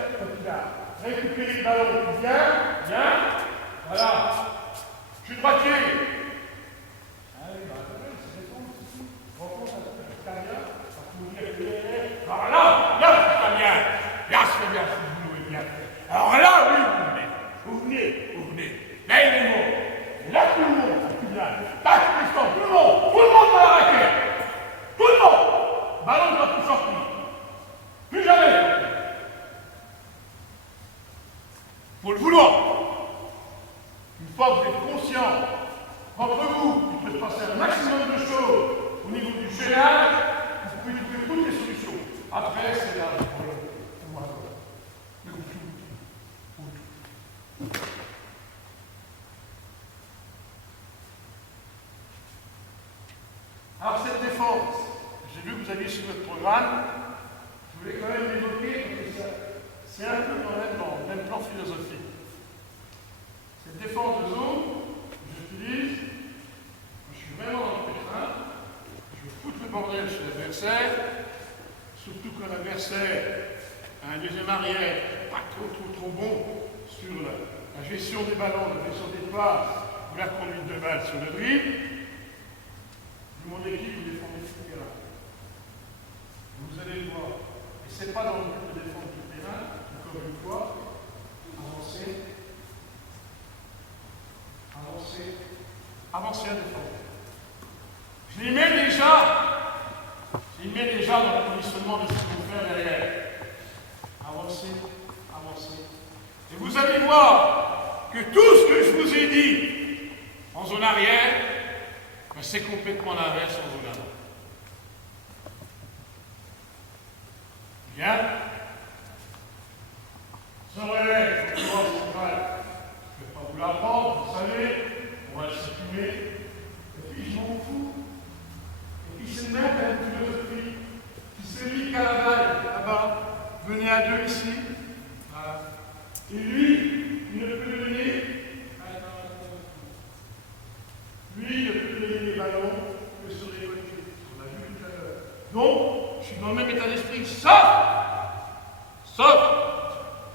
a récupéré le ballon, viens, voilà. Je suis droitier. Allez, c'est défendre. Rencontre avec l'italien, ça peut dire que alors là, c'est pas bien. Là, c'est bien, si vous voulez bien. Alors là, oui, vous venez. Là, il est bon. Là, tout le monde, c'est bien. Tac, tout le monde va l'arrêter. Tout le monde. Ballon doit tout sortir. Plus jamais. Il faut le vouloir. Une fois que vous êtes conscient, entre vous, il peut se passer un maximum de choses au niveau du gérage, vous pouvez trouver toutes les solutions. Après, c'est là le problème. Alors, cette défense, j'ai vu que vous aviez sur votre programme, je voulais quand même l'évoquer parce que c'est un peu quand même dans le même plan philosophique. Cette défense de zone, j'utilise, je suis vraiment dans le terrain, je veux foutre le bordel chez l'adversaire, surtout quand l'adversaire a un deuxième arrière pas trop bon sur la gestion des ballons, la gestion des passes ou la conduite de balle sur le dribble. Mon équipe, vous défendez tout le terrain. Vous allez le voir. Et ce n'est pas dans le but de défendre tout le terrain, encore une fois, avancer à défendre. Je les mets déjà dans le conditionnement de ce qu'il faut faire derrière. Avancer. Et vous allez voir que tout ce que je vous ai dit en zone arrière, ben c'est complètement l'inverse en zone avant. Bien. Se relève, je ne vais pas vous l'apprendre, vous savez, on va le supprimer. Et puis je m'en fous. Et puis c'est le même à une philosophie qui se lit qu'à la balle, là-bas. Venez à deux ici. Voilà. Et lui, il ne peut donner. Lui, il ne peut donner les ballons que sur les côtés. On l'a vu tout à l'heure. Donc, je suis dans le même état d'esprit, sauf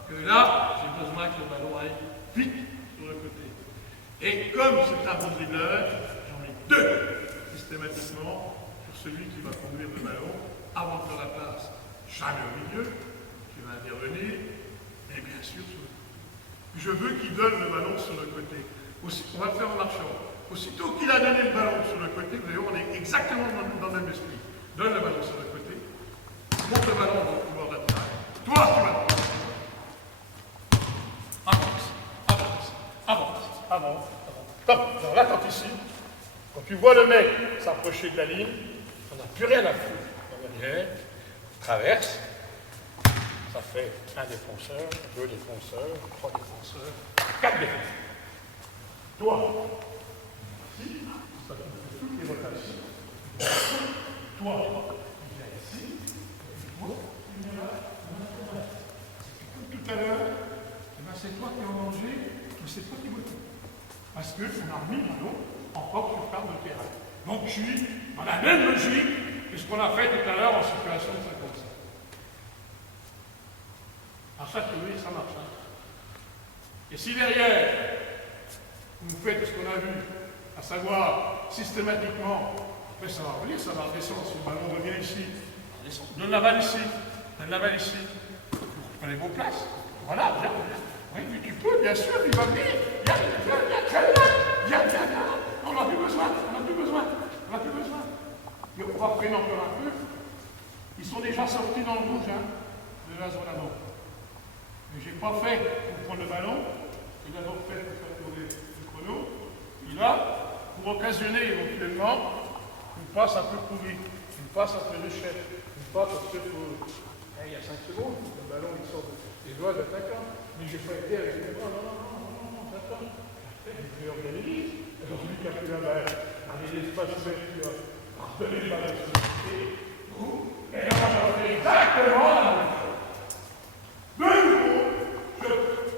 que là, j'ai besoin que le ballon aille vite sur le côté. Et comme c'est un bon dribbleur, j'en mets 2 systématiquement sur celui qui va conduire le ballon avant de faire la passe. Jamais au milieu, qui va intervenir, mais bien sûr sur le côté. Je veux qu'il donne le ballon sur le côté. On va le faire en marchant. Aussitôt qu'il a donné le ballon sur le côté, vous voyez, on est exactement dans le même esprit. Donne le ballon sur le côté, monte le ballon dans le couloir latéral. Toi, tu vas. Avance. Top. Alors là, quand ici, quand tu vois le mec s'approcher de la ligne, on n'a plus rien à foutre. On derrière, traverse. Ça fait un défenseur, 2 défenseurs, 3 défenseurs, 4 défenseurs. Toi, ici, ça te fait toutes les rotations. Toi, tu viens ici, et toi, tu viens là. Comme tout à l'heure, c'est toi qui es en danger, mais c'est toi qui me fais. Parce qu'on a remis le ballon encore sur table de terrain. Donc je suis dans la même logique que ce qu'on a fait tout à l'heure en situation de 55. Alors ça, oui, ça marche. Hein. Et si derrière, vous faites ce qu'on a vu, à savoir systématiquement, après ça va revenir, ça va redescendre, si le ballon revient ici, donne la balle ici, vous prenez vos places. Voilà, viens. Oui, mais tu peux, bien sûr, il va venir. Viens. On n'a plus besoin. Mais on va freiner encore un peu. Ils sont déjà sortis dans le rouge, de la zone avant. Mais je n'ai pas fait pour prendre le ballon, j'ai d'abord fait pour faire tourner le chrono. Et là, pour occasionner éventuellement une passe un peu pourrie, une passe un peu d'échec, une passe parce que il y a 5 secondes, le ballon il sort des doigts d'attaquant. Mais je n'ai pas été avec les bras, non, j'attends. Je organise. Alors celui qui a pris la balle, avec l'espace ouvert, tu vas donner le ballon sur le côté. Et là, on va faire exactement la même chose. De nouveau, je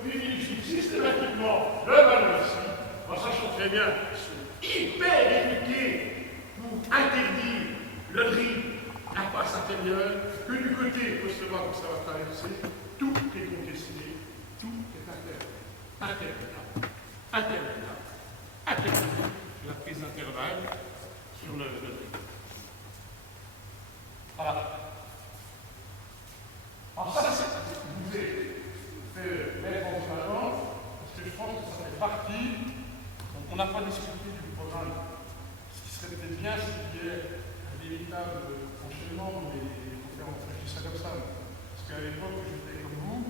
privilégie systématiquement le ballon ici, en sachant très bien qu'ils sont hyper éduqués pour interdire le dribble, la passe intérieure, que du côté, il faut se voir quand ça va traverser, tout est contesté. Tout est interminable. La prise d'intervalle sur le dribble. Voilà. Alors ça, c'est ce que je vous ai fait mettre en avant, parce que je pense que ça fait partie. Donc on n'a pas discuté du programme. Ce qui serait peut-être bien, c'est qu'il y ait un véritable enchaînement des conférences. Je dis ça comme ça. Parce qu'à l'époque où j'étais comme vous,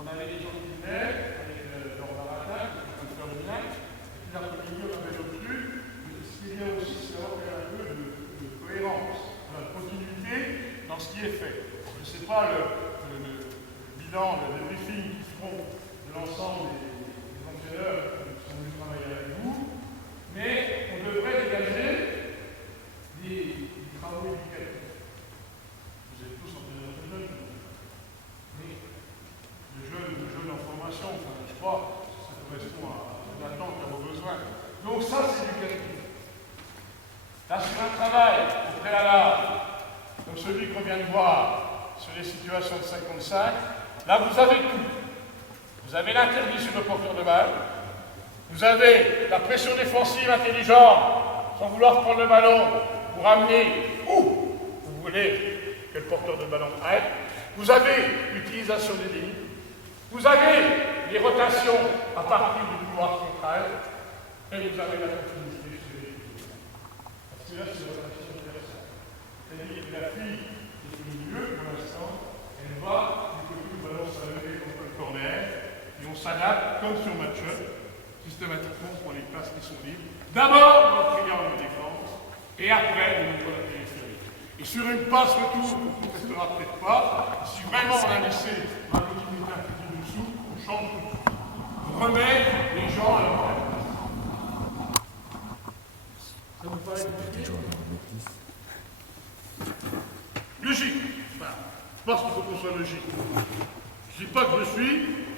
on avait des gens qui venaient, avec leur baratin, qui peuvent faire le bien, et puis l'après-midi, on avait d'autres trucs. Mais ce qui est bien aussi, c'est d'avoir un peu de cohérence, de continuité dans ce qui est fait. Je ne sais pas le bilan, le briefing qu'ils feront de l'ensemble des entraîneurs qui sont venus travailler avec vous, mais on devrait dégager des travaux éducatifs. Vous êtes tous entraîneurs de jeunes. De jeunes en formation, enfin, je crois, ça correspond à l'attente, à vos besoins. Donc ça, c'est éducatif. Là, sur un travail au préalable, comme celui qu'on vient de voir sur les situations de 55, là, vous avez tout. Vous avez l'interdit sur le porteur de balle, vous avez la pression défensive intelligente, sans vouloir prendre le ballon pour amener où vous voulez que le porteur de ballon aille. Vous avez l'utilisation des lignes. Vous avez les rotations à partir du couloir central et vous avez la continuité chez les joueurs. Parce que là, c'est la rotation universelle. C'est-à-dire que la fille qui est au milieu, pour l'instant, elle va du côté du ballon s'allumer contre le corner et on s'adapte comme sur match-up, systématiquement pour les places qui sont libres. D'abord, notre triangle de défense et après, on ouvre la périphérie. Et sur une passe retour, on ne contestera peut-être pas, si vraiment on a laissé la continuité un petit peu dessous, on change tout. On remet les gens à leur place. Ça vous paraît compliqué? Logique. Enfin, je pense qu'il faut qu'on soit logique. Je ne dis pas que je suis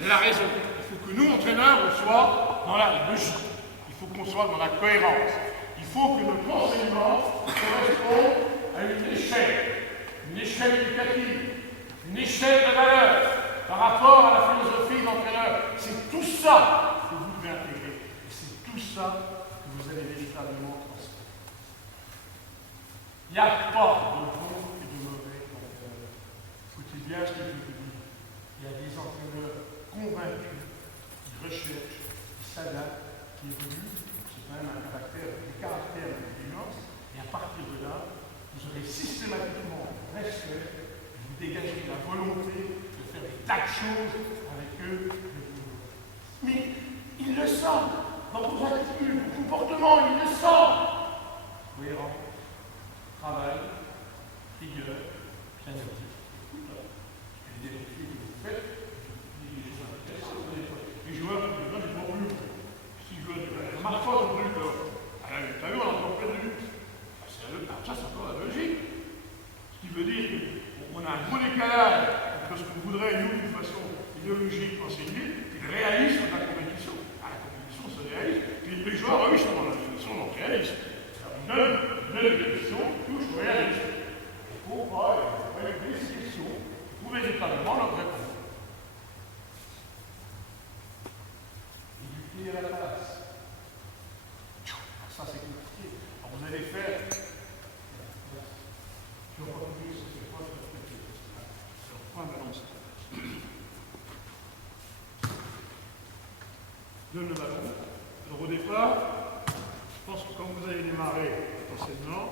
la raison. Il faut que nous, entraîneurs, on soit dans la logique. Il faut qu'on soit dans la cohérence. Il faut que notre enseignement corresponde à une échelle éducative, une échelle de valeur par rapport à la philosophie d'entraîneur. C'est tout ça Il n'y a pas de bon et de mauvais entraîneurs. Écoutez bien ce que je vous dis. Il y a des entraîneurs convaincus, qui recherchent, qui s'adaptent, qui évoluent. C'est quand même un caractère, des caractères d'intelligence. Et à partir de là, vous aurez systématiquement respect, vous dégagerez la volonté de faire des tas de choses avec eux. Mais ils le sentent dans vos attitudes, vos comportements, ils le sentent. Cohérent, travail, rigueur, pianotique. Les défis que vous faites, les joueurs qui donnent des bons buts. Si je ne marche pas non plus, t'as vu, on a encore perdu. Ça, c'est encore la logique. Ce qui veut dire qu'on a un gros décalage entre ce qu'on voudrait, nous, d'une façon idéologique, enseigner, et le réalisme de la compétition. La compétition se réalise. Puis les joueurs, oui, sont dans la définition, donc réalisme. Alors, une définition touche au réalisme. Il faut régler ces questions pour véritablement leur répondre. Éduquer à la place. Ça, c'est compliqué. Alors, vous allez faire. Je vais reprendre sur ces points. Je reprends la balance. Donne le ballon. Alors, au départ, je pense que quand vous allez démarrer potentiellement,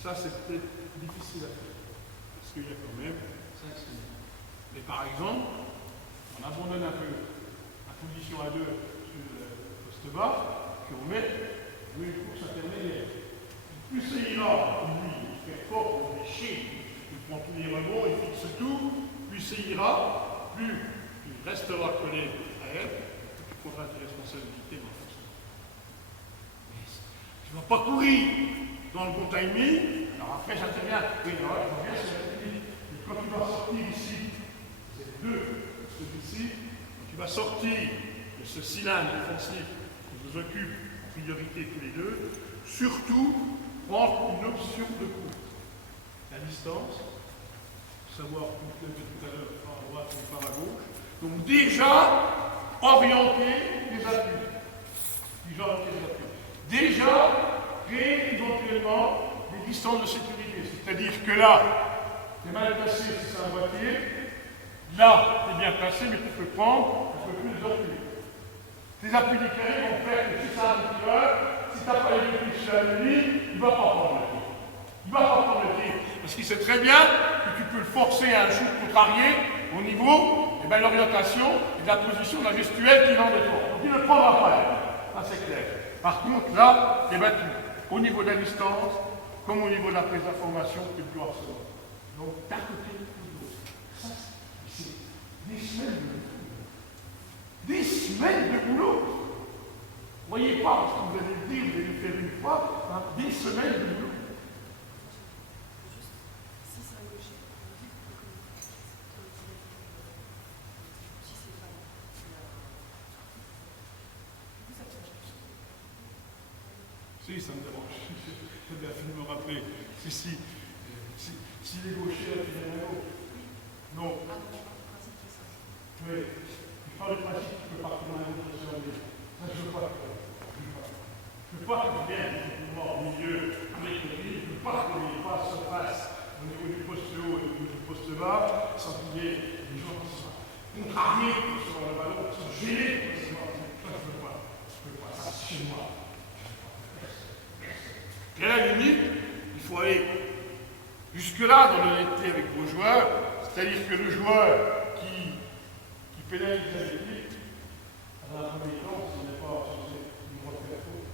ça, c'est peut-être difficile à faire. Parce qu'il y a quand même 5 minutes. Mais par exemple, on abandonne un peu la position à 2 sur le poste bas, puis on met une course intermédiaire. Plus ça ira, lui, il fait fort, il fait chier, il prend tous les rebonds, il fixe tout, plus ça ira, plus il restera collé à elle, plus tu prendras tes responsabilités dans le fonctionnement. Tu ne vas pas courir dans le bon timing, alors après j'interviens, oui, alors je reviens sur la technique, et quand tu vas sortir ici, c'est les deux, celui-ci, quand tu vas sortir de ce cylindre offensif qui vous occupe en priorité tous les deux, surtout prendre une option de course. La distance, savoir tout à l'heure par à droite ou par à gauche. Donc déjà, orienter les appuis. Déjà, créer éventuellement des distances de sécurité. C'est-à-dire que là, tu es mal placé si c'est un boîtier. Là, tu es bien placé, mais tu peux prendre un peu plus d'appuis. Tes appuis d'éclairé vont faire que si c'est un moteur, si tu n'as pas les deux pieds sur la ligne, il ne va pas prendre le tir. Il ne va pas prendre le tir. Parce qu'il sait très bien que tu peux le forcer à un shoot contrarié au niveau de l'orientation et de la position de la gestuelle qu'il en de toi. Donc il ne le prendra pas. Ça c'est clair. Par contre, là, tu es battu. Au niveau de la distance, comme au niveau de la prise d'information, tu dois recevoir. Donc d'un côté ou de l'autre. Ça, c'est des semaines de boulot. Des semaines de boulot. Voyez pas, parce que vous allez le dire, vous allez le faire une fois, hein, des semaines de boulot. Si, ça me dérange. J'ai bien fini de me rappeler. Si les gauchers viennent à gauche. Non. Oui. Il faut le principe que tu peux partir dans la gauche sur la gauche. Ça, je ne veux pas. Je ne veux pas que tu viennes au milieu avec le riz. Je ne veux pas que les passes se fassent au niveau du poste haut et du poste bas, sans qu'il y ait des gens qui soient contrariés sur le ballon, qui sont gênés. Ça, je ne veux pas. Je ne veux pas. Ça, c'est chez moi. Et à la limite, il faut aller jusque-là dans l'honnêteté avec vos joueurs, c'est-à-dire que le joueur qui pénalise l'équipe, dans un premier temps, s'il n'est pas censé une grosse faute,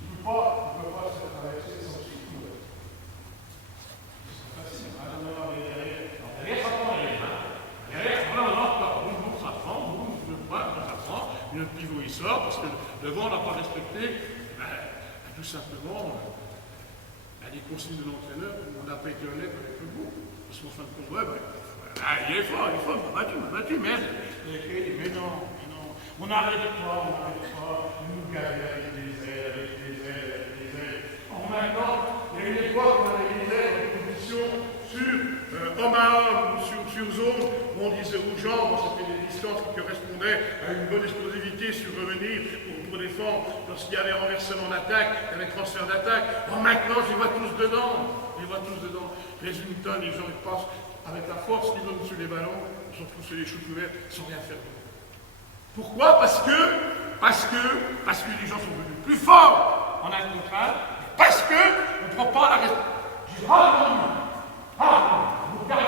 il ne peut pas se traverser sans se couvrir. C'est facile, hein, on va aller derrière. Derrière, ça prend rien. Derrière, voilà, on a boum, ça prend, boum, le point, ça prend, et le pivot il sort, parce que devant, on n'a pas respecté, tout simplement. Les consignes de l'entraîneur, on n'a pas été honnête avec le groupe. Parce qu'en fin de compte, il est fort, il m'a battu, merde. Mais non. On n'arrête pas, nous garder avec des ailes. En maintenant, il y a une époque où on avait des ailes en position sur homme à homme, sur zone, où on disait aux gens, c'était des distances qui correspondaient à une bonne explosivité sur revenir pour défendre. Lorsqu'il y avait renversement d'attaque, il y avait transfert d'attaque. Maintenant, je les vois tous dedans. Ils vont tous dedans. Résultat, les gens ils passent avec la force qu'ils donnent sur les ballons, ils sont tous sur les choux couverts sans rien faire. Pourquoi? Parce que les gens sont devenus plus forts en un contrat, parce qu'on ne prend pas la responsabilité. Vous gardez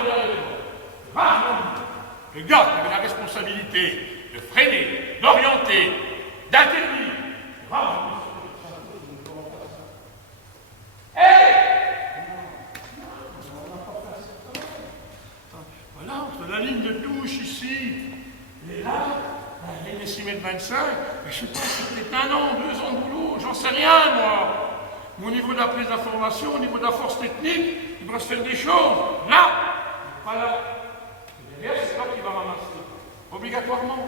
le gars qui avait la responsabilité de freiner, d'orienter, d'interdire. Voilà, entre la ligne de touche ici et là, la ligne est 6 mètres 25, mais je ne sais pas, c'est peut-être 1 an, 2 ans de boulot, j'en sais rien moi. Mais au niveau de la prise d'information, au niveau de la force technique, il doit se faire des choses. Là, pas là. Et derrière, c'est toi qui vas ramasser. Obligatoirement.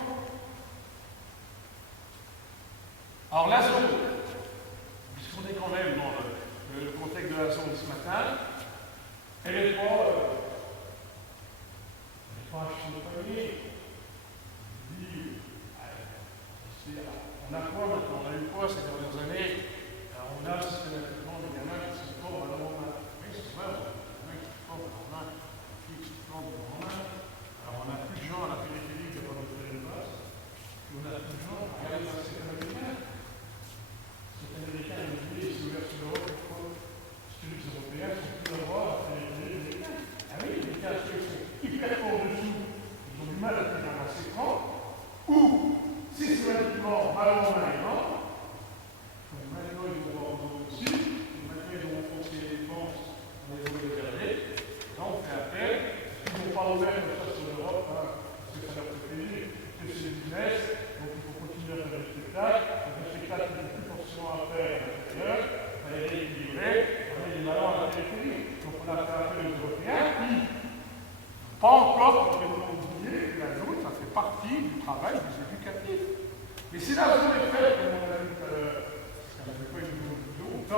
Alors la zone, puisqu'on est quand même dans le contexte de la zone ce matin, elle n'est pas accompagnée. On a quoi maintenant? On a eu quoi ces dernières années? Alors on a systématiquement des gamins qui se forment à la main. Oui, c'est vrai, on a des gamins qui se forment à la main, des filles qui se forment à la main. Alors on a plus de gens à la périphérie qui n'ont pas de faire une base. Puis on a plus de gens à regarder dans ces américains. Ces américains, ils ont dit, c'est ouvert sur l'Europe, pourquoi? Parce que les Européens sont plus droit à faire les américains. Ah oui, les cas qui sont hyper forts dessous, ils ont du mal à tenir dans ces camps. Ou systématiquement, ballon en arrivant, maintenant ils vont voir nous aussi, maintenant ils vont renforcer les défenses, on les va les garder, là on fait appel, ils ne vont pas ouvert comme ça sur l'Europe, hein, parce que ça leur fait plaisir, que c'est le business, donc il faut continuer à faire des spectacles, des spectacles qui n'ont plus forcément à faire à l'intérieur, à les rééquilibrer, on met des ballons à la périphérie. Donc on a fait appel aux Européens qui, pas encore complètement oublié, la zone, ça fait partie du travail des éducatifs. Mais si la zone est faite, comme on a vu tout à l'heure, parce qu'elle n'avait pas une vidéo, on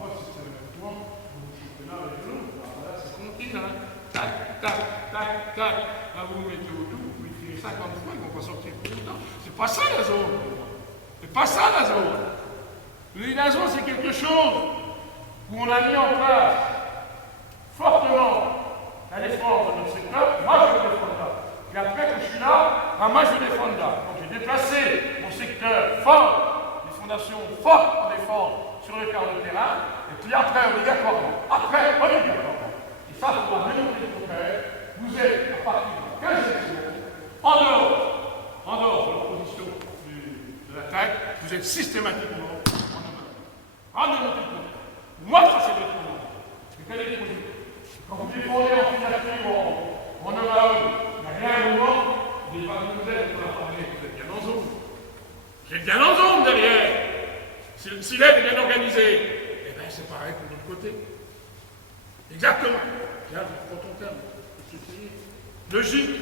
voit systématiquement au championnat avec l'eau. Là, c'est continu, hein. Tac, tac, tac, tac. Là, vous vous mettez autour, vous pouvez tirer 50 fois, ils ne vont pas sortir plus longtemps. C'est pas ça la zone. C'est pas ça la zone. La zone, c'est quelque chose où on a mis en place fortement la défense de notre secteur. Moi, je le défends là. Et après, quand je suis là, moi, je le défends là. Donc, j'ai déplacé mon secteur fort, des fondations fortes en défense sur le quart de terrain, et puis après, obligatoirement. Et ça, pour la même vous êtes, à partir de 15 secondes, en dehors de l'opposition de l'attaque, vous êtes systématiquement en homme. Moi, ça, c'est votre moment. C'est quel est le produit? Quand vous défendez en filature en homme à homme, il n'y a rien au moment, vous n'avez pas de nouvelles pour la parler, vous êtes bien en zone. Vous êtes bien en zone derrière. Si l'aide est bien organisée, eh bien c'est pareil pour l'autre côté. Exactement. Tiens, je prends ton terme. Logique.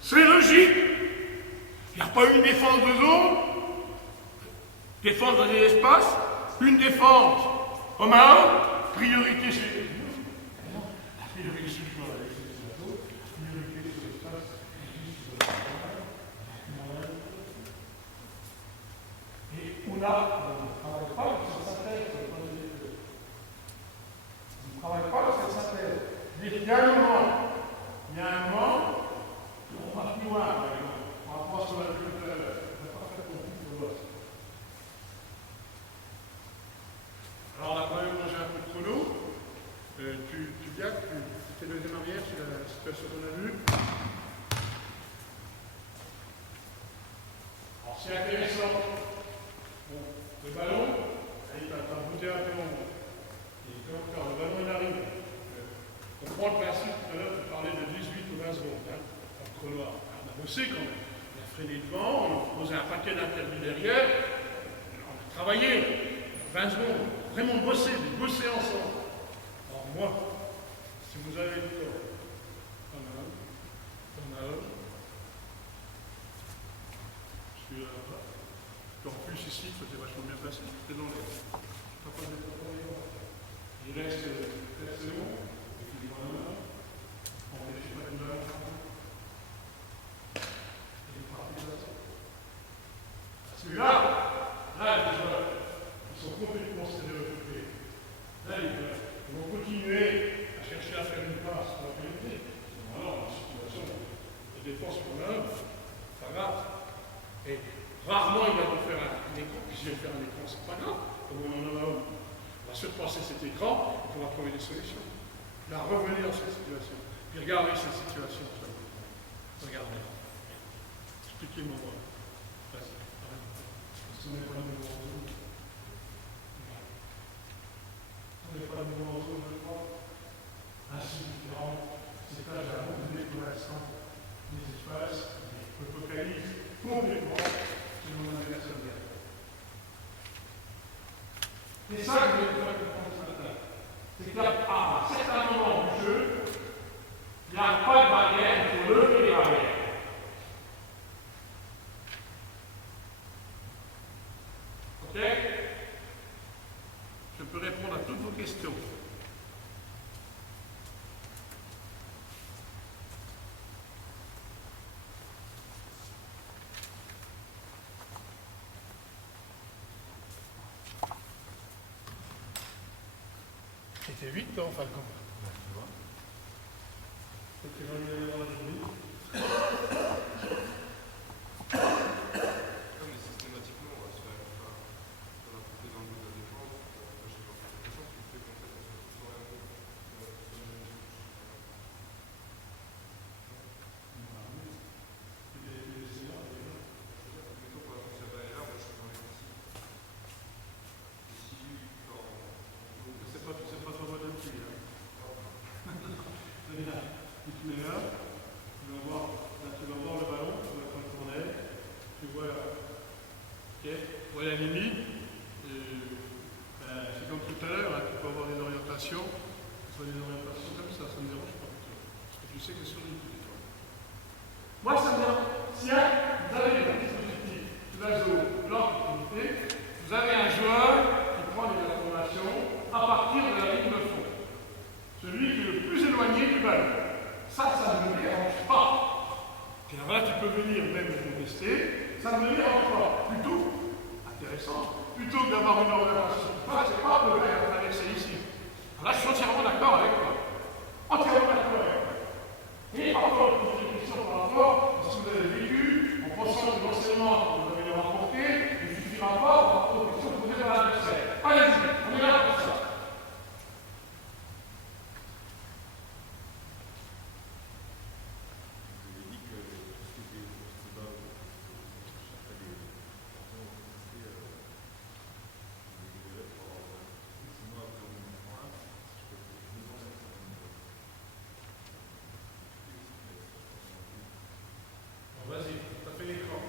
C'est logique. Il n'y a pas une défense de zone, défense dans des espaces, une défense homme à homme, priorité chez les la priorité sur le priorité sur l'espace, et on ne travaille pas dans cette synthèse. On ne travaille pas dans cette synthèse. Il y a un moment, on va plus loin, par exemple, on va voir sur la vue de l'heure. On n'a pas fait compris pour l'autre. Alors, on a quand même mangé un peu de chrono. Tu viens, tu fais le démarrière sur la situation qu'on a vue. Alors, c'est intéressant. Bon, le ballon, il va bouter un peu en haut. Le ballon, il arrive. On prend le principe, tout à l'heure, tu parlais de 18 ou 20 secondes, hein, en chrono. On a bossé quand même. On a freiné devant, on a posé un paquet d'interdits derrière. On a travaillé 20 secondes. Vraiment bosser ensemble. Alors moi, si vous avez le temps, comme un homme, je suis là-bas. Puis en plus ici, ça s'est vachement bien passé, c'était dans l'air. Il reste 13 secondes, et puis voilà, on ne fait pas de mal. Il est parti de ça. Celui-là, là, les joueurs, ils sont complètement stéréotypés. Là, les joueurs, ils vont cet écran, et qu'on va trouver des solutions. Il va revenir dans cette situation. Puis regardez cette situation. Regardez. Expliquez-moi. Vas-y. Ce n'est pas le niveau en zone. Ce n'est pas le niveau en zone, je crois. Ainsi différent. C'est là, j'ai abandonné pour l'instant les espaces, je me focalise complètement sur mon adversaire. C'est ça que je vais faire comprendre ce matin. C'est qu'à certains moments du jeu, il n'y a pas de barrière, il faut lever les barrières. Ok? Je peux répondre à toutes vos questions. C'était vite, toi, Falcon. C'était dans la journée. Non, mais systématiquement, on va se faire couper dans le dos de la défense. Je sais pas, quelque chose qui fait qu'en fait, on se retrouve sur un peu. Mettons pour la fonction là, moi je suis dans les principes. Et si lui, quand. C'est pas trop bon depuis, là. Si tu es là, tu vas voir le ballon, tu vas prendre ton aile, tu vois là. Ok? Voilà la limite. C'est comme tout à l'heure, hein, tu peux avoir des orientations. Ce sont des orientations comme ça ne me dérange pas. Parce que tu sais que c'est sur le tout. Moi, ça me dérange. Si vous avez un dispositif, l'ASO, l'opportunité, vous avez un joueur qui prend des informations à partir de la ligne de fond. Celui qui est le plus éloigné du ballon. Ça ne me dérange pas. Et alors là, tu peux venir même le contester. Ça ne me dérange pas. Plutôt intéressant. Plutôt que d'avoir une orientation qui passe, c'est pas le verre à traverser ici. Alors là, je suis entièrement d'accord avec toi. Entièrement d'accord avec toi. Et encore une petite question par rapport à ce que vous avez vécu en pensant que l'enseignement que vous avez remporté ne suffira pas pour rapport aux questions posées par l'adversaire. Allez-y, on est là pour ça. Vas-y, t'as fait l'écran.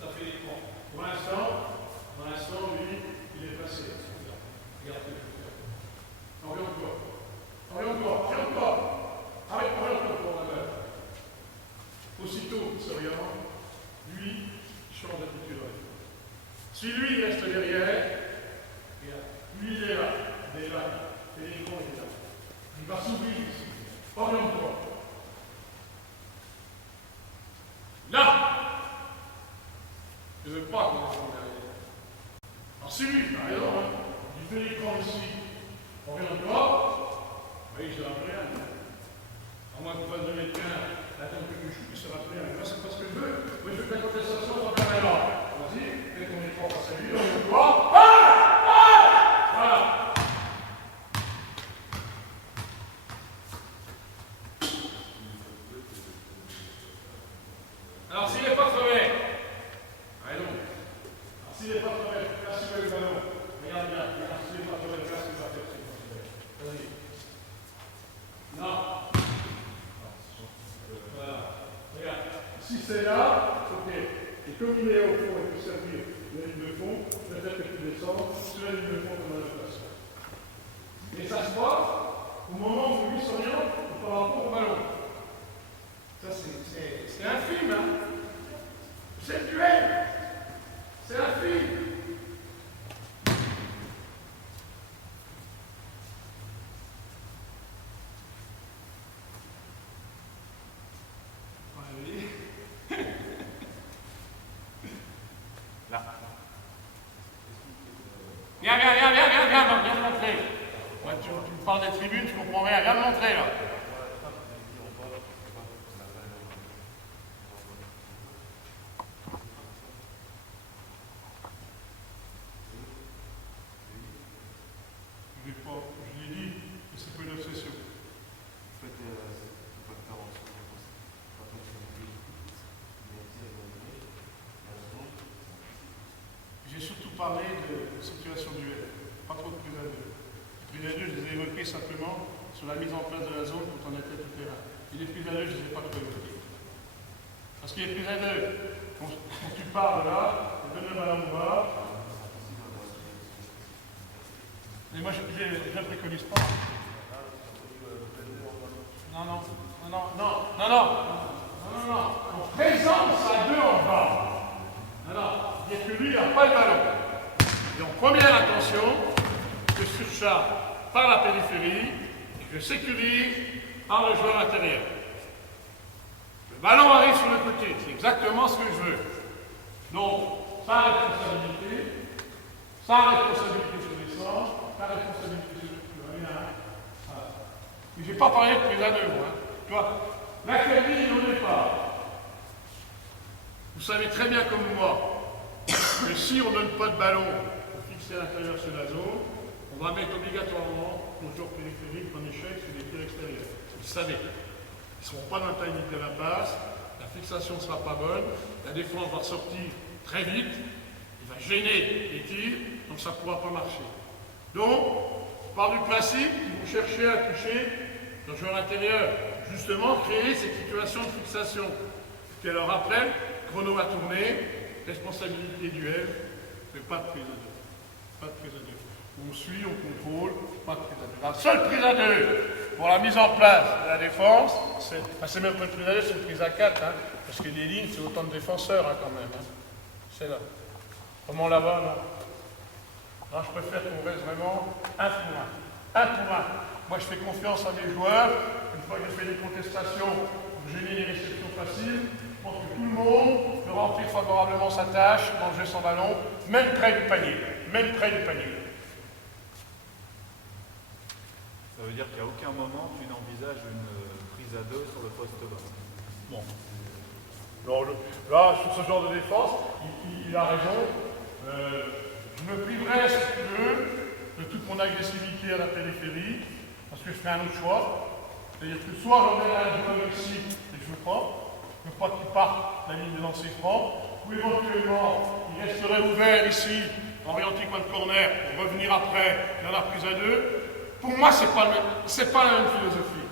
T'as fait l'écran. Pour l'instant, lui, il est passé. Regarde ce que je fais. Oriente-toi. Oriente-toi pour la balle. Aussitôt, il s'oriente. Lui, il change d'attitude. Si lui, il reste derrière, regarde, lui, il est là. Et l'écran, il est là. Il va s'ouvrir ici. Oriente-toi. Là, je ne veux pas qu'on reste derrière. Alors si lui, par exemple, il fait l'écran ici, oriente-toi, oui, je ne rappelle rien. À moins qu'on fasse 2 mètres 15, attends que je puisse se rappeler. Moi, c'est pas ce que je veux. Moi, je veux que la contestation soit permanente. Vas-y, fais ton écran face à lui, oriente-toi. Voilà. Alors, s'il n'est pas crevé, allez donc. Alors, s'il n'est pas crevé, casse le ballon. Regarde bien, s'il n'est pas crevé, casse le ballon. Vas-y. Non. Voilà. Regarde. Si c'est là, ok. Et comme il est au fond et peut servir la ligne de fond, peut-être que tu descends sur la ligne de fond comme la place. Et ça se passe au moment où lui s'oriente par rapport au ballon. Ça, c'est un film, hein. C'est le duel. C'est un film. Allez. Là. Viens me montrer. Ouais, tu me parles des tribunes, je comprends rien. Viens me montrer, là. Et c'est pas une obsession. En fait, c'est pas de faire en dessous. En fait, J'ai surtout parlé de situation duel, pas trop de prise à deux. Les prises à deux, je les ai évoquées simplement sur la mise en place de la zone quand on était tout terrain. Et les prises à deux, je ne les ai pas trop évoquées. Parce qu'il y a des prises à deux, quand tu pars de là, tu donnes le ballon au bas. Mais moi, je ne le préconise pas. Non. On présente à deux en bas. Non. Il n'y a que lui, il n'a pas le ballon. Et en première intention, je surcharge par la périphérie et je sécurise par le joueur intérieur. Le ballon arrive sur le côté, c'est exactement ce que je veux. Donc, sa responsabilité sur les centres, sa responsabilité sur le rien. Voilà. Mais je n'ai pas parlé de prise à deux, moi. Tu vois, l'académie au départ. Vous savez très bien comme moi que si on ne donne pas de ballon pour fixer à l'intérieur sur la zone, on va mettre obligatoirement nos joueurs périphériques en échec sur les tirs extérieurs. Vous le savez. Ils ne seront pas dans la taille de la passe, la fixation ne sera pas bonne, la défense va sortir très vite, il va gêner les tirs, donc ça ne pourra pas marcher. Donc, par du principe, ils vont chercher à toucher le joueur intérieur, justement créer cette situation de fixation. Puis alors après, chrono va tourner, responsabilité duel, mais pas de prise à deux. Pas de prise à deux. On suit, on contrôle, pas de prise à deux. La seule prise à deux pour la mise en place de la défense, c'est même pas une prise à deux, c'est une prise à 4, hein, parce que les lignes, c'est autant de défenseurs hein, quand même. Hein. C'est là. Comment là-bas, là? Non, je préfère qu'on reste vraiment un pour un. Un pour un. Moi, je fais confiance à mes joueurs. Une fois que je fais des contestations pour gêner les réceptions faciles, je pense que tout le monde peut remplir favorablement sa tâche dans le jeu sans ballon, même près du panier. Même près du panier. Ça veut dire qu'à aucun moment tu n'envisages une prise à deux sur le poste bas. Bon. Alors, là, sur ce genre de défense, il a raison. Je me priverai, si tu veux, de toute mon agressivité à la périphérie, parce que je ferai un autre choix. C'est-à-dire que soit j'emmène un joueur ici, et je ne veux pas qu'il parte la ligne de lancer franc, ou éventuellement, il resterait ouvert ici, orienté coin de corner, pour revenir après dans la prise à deux. Pour moi, ce n'est pas la même philosophie.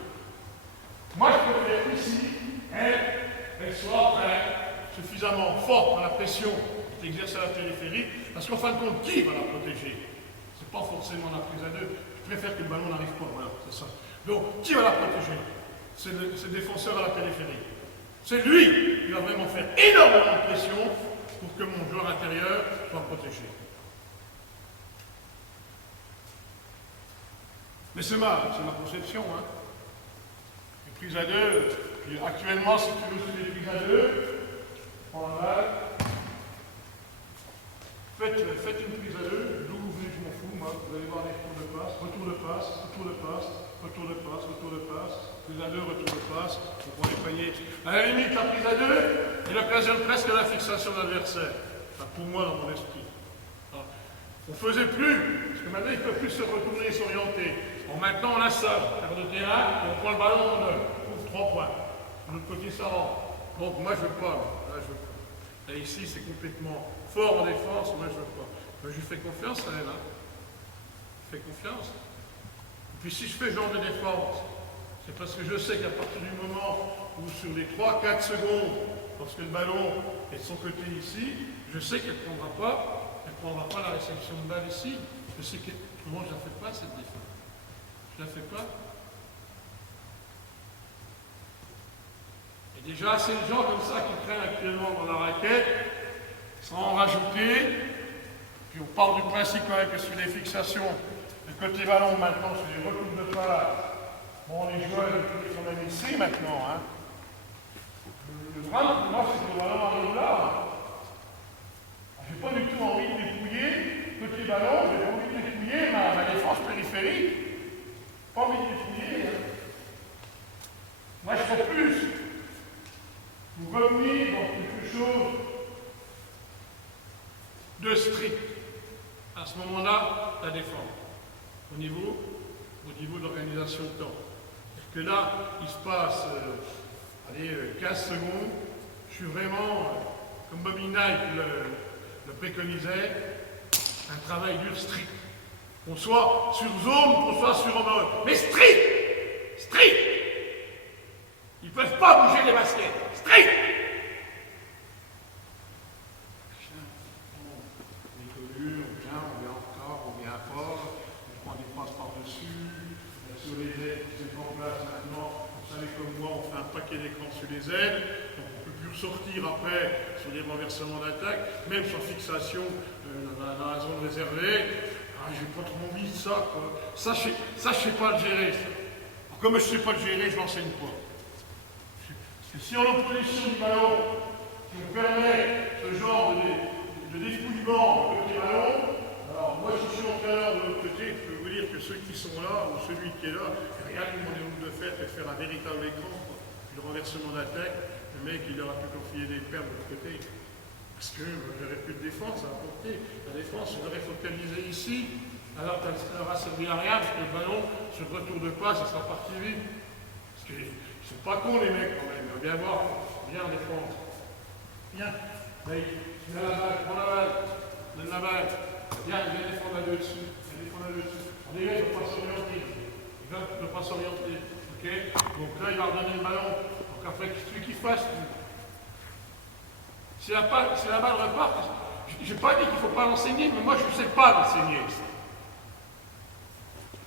Moi, je préfère ici, elle soit suffisamment forte dans la pression qui est exercée à la périphérie, parce qu'en fin de compte, qui va la protéger? Ce n'est pas forcément la prise à deux. Je préfère que le ballon n'arrive pas, voilà, c'est ça. Donc, qui va la protéger? C'est le défenseur à la périphérie. C'est lui qui va vraiment faire énormément de pression pour que mon joueur intérieur soit protégé. Mais c'est ma conception. Hein. Les prises à deux, actuellement, si tu veux sur les prises à deux, prends la balle, faites une prise à deux, d'où vous venez, je m'en fous, moi, vous allez voir les retours de passe, retour de passe, retour de passe, retour de passe, retour de passe, prise à deux, retour de passe, on prend les paniers. À la limite, la prise à deux, il occasionne presque la fixation de l'adversaire. Enfin, pour moi, dans mon esprit. Alors, on ne faisait plus, parce que maintenant, ils ne peuvent plus se retourner et s'orienter. Bon, maintenant, on a ça, quart de terrain, on prend le ballon, on trouve 3 points. De l'autre côté, ça rentre. Donc, moi, je ne veux pas. Là, je veux pas. Et ici, c'est complètement fort en défense, moi, je ne veux pas. Mais je lui fais confiance à elle. Hein. Je fais confiance. Et puis, si je fais ce genre de défense, c'est parce que je sais qu'à partir du moment où, sur les 3-4 secondes, lorsque le ballon est de son côté ici, je sais qu'elle ne prendra pas la réception de balle ici. Je sais que comment je ne la fais pas, cette défense. Je ne la fais pas. Et déjà, c'est les gens comme ça qui traînent actuellement dans la raquette, sans en rajouter. Puis on part du principe quand même que sur les fixations, le côté ballon maintenant, sur les retours de passe, bon, les joueurs ils sont même ici maintenant. Hein. Le drame pour moi, c'est que le ballon arrive là. Hein. Je n'ai pas du tout envie de dépouiller, côté ballon, j'ai envie de dépouiller ma défense périphérique. Pas envie de dépouiller. Hein. Moi, je ferais plus. Vous revenir dans quelque chose de strict. À ce moment-là, la défense. Au niveau au niveau de l'organisation de temps. Que là, il se passe 15 secondes, je suis vraiment, comme Bobby Knight le préconisait, un travail dur strict. Qu'on soit sur zone, qu'on soit sur mode. Mais strict! Strict! Ils ne peuvent pas bouger les baskets. Strict! On vient encore, on vient fort, on prend des phrases par-dessus, sur les ailes qui se en place maintenant, vous savez comme moi, on fait un paquet d'écrans sur les ailes, donc on ne peut plus ressortir après sur des renversements d'attaque, même sans fixation dans la zone réservée. Ah, j'ai pas trop envie de ça, quoi. Ça, je sais pas le gérer, ça. Alors, comme je sais pas le gérer, je l'enseigne pas. Parce que si en opposition du ballon, si on permet ce genre de dépouillement de petit ballon, alors moi si je suis entraîneur de l'autre côté, je peux vous dire que ceux qui sont là, ou celui qui est là, rien que mon déroule de faire et faire un véritable écran, quoi. Le renversement d'attaque, le mec il aura pu confier des perles de l'autre côté. Parce que j'aurais plus de défense à apporter. La défense, je l'aurais focalisé ici, alors ça n'aura servi à rien, parce que le ballon, sur le retour de passe, ça sera parti vite. Parce qu'ils ne sont pas cons les mecs quand même, ils vont bien voir, bien défendre. Bien, viens la balle, prends la balle, donne la balle, viens défendre là dessus, viens défendre là dessus. On est là, il ne peut pas s'orienter, il ne peut pas s'orienter, ok? Donc là, il va redonner le ballon, donc après, celui qui fasse, si la balle repart, je n'ai pas dit qu'il ne faut pas l'enseigner, mais moi je ne sais pas l'enseigner.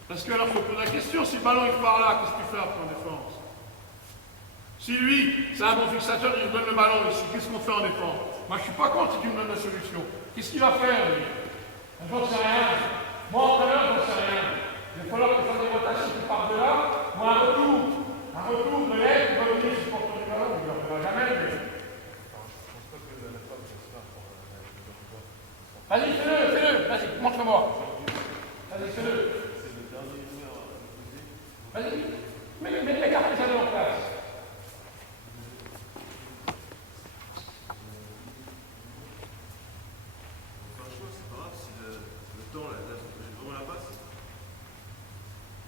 Parce que alors il faut poser la question, si le ballon il part là, qu'est-ce que tu fais après en défense? Si lui, c'est un bon fixateur, il me donne le ballon ici, qu'est-ce qu'on fait en défense? Moi je ne suis pas contre si tu me donnes la solution. Qu'est-ce qu'il va faire lui? J'en sais rien. Moi entraîneur, j'en sais rien. Il va falloir que je fasse des rotations qui partent de là. Moi un retour de l'aide, il va venir supporter le ballon, il ne le fera jamais. Mais... Vas-y, fais-le, vas-y, montre-moi. Vas-y, fais-le. Vas-y, mets les cartes en place. Faire le choix, c'est pas grave si le temps, là, j'ai vraiment la passe.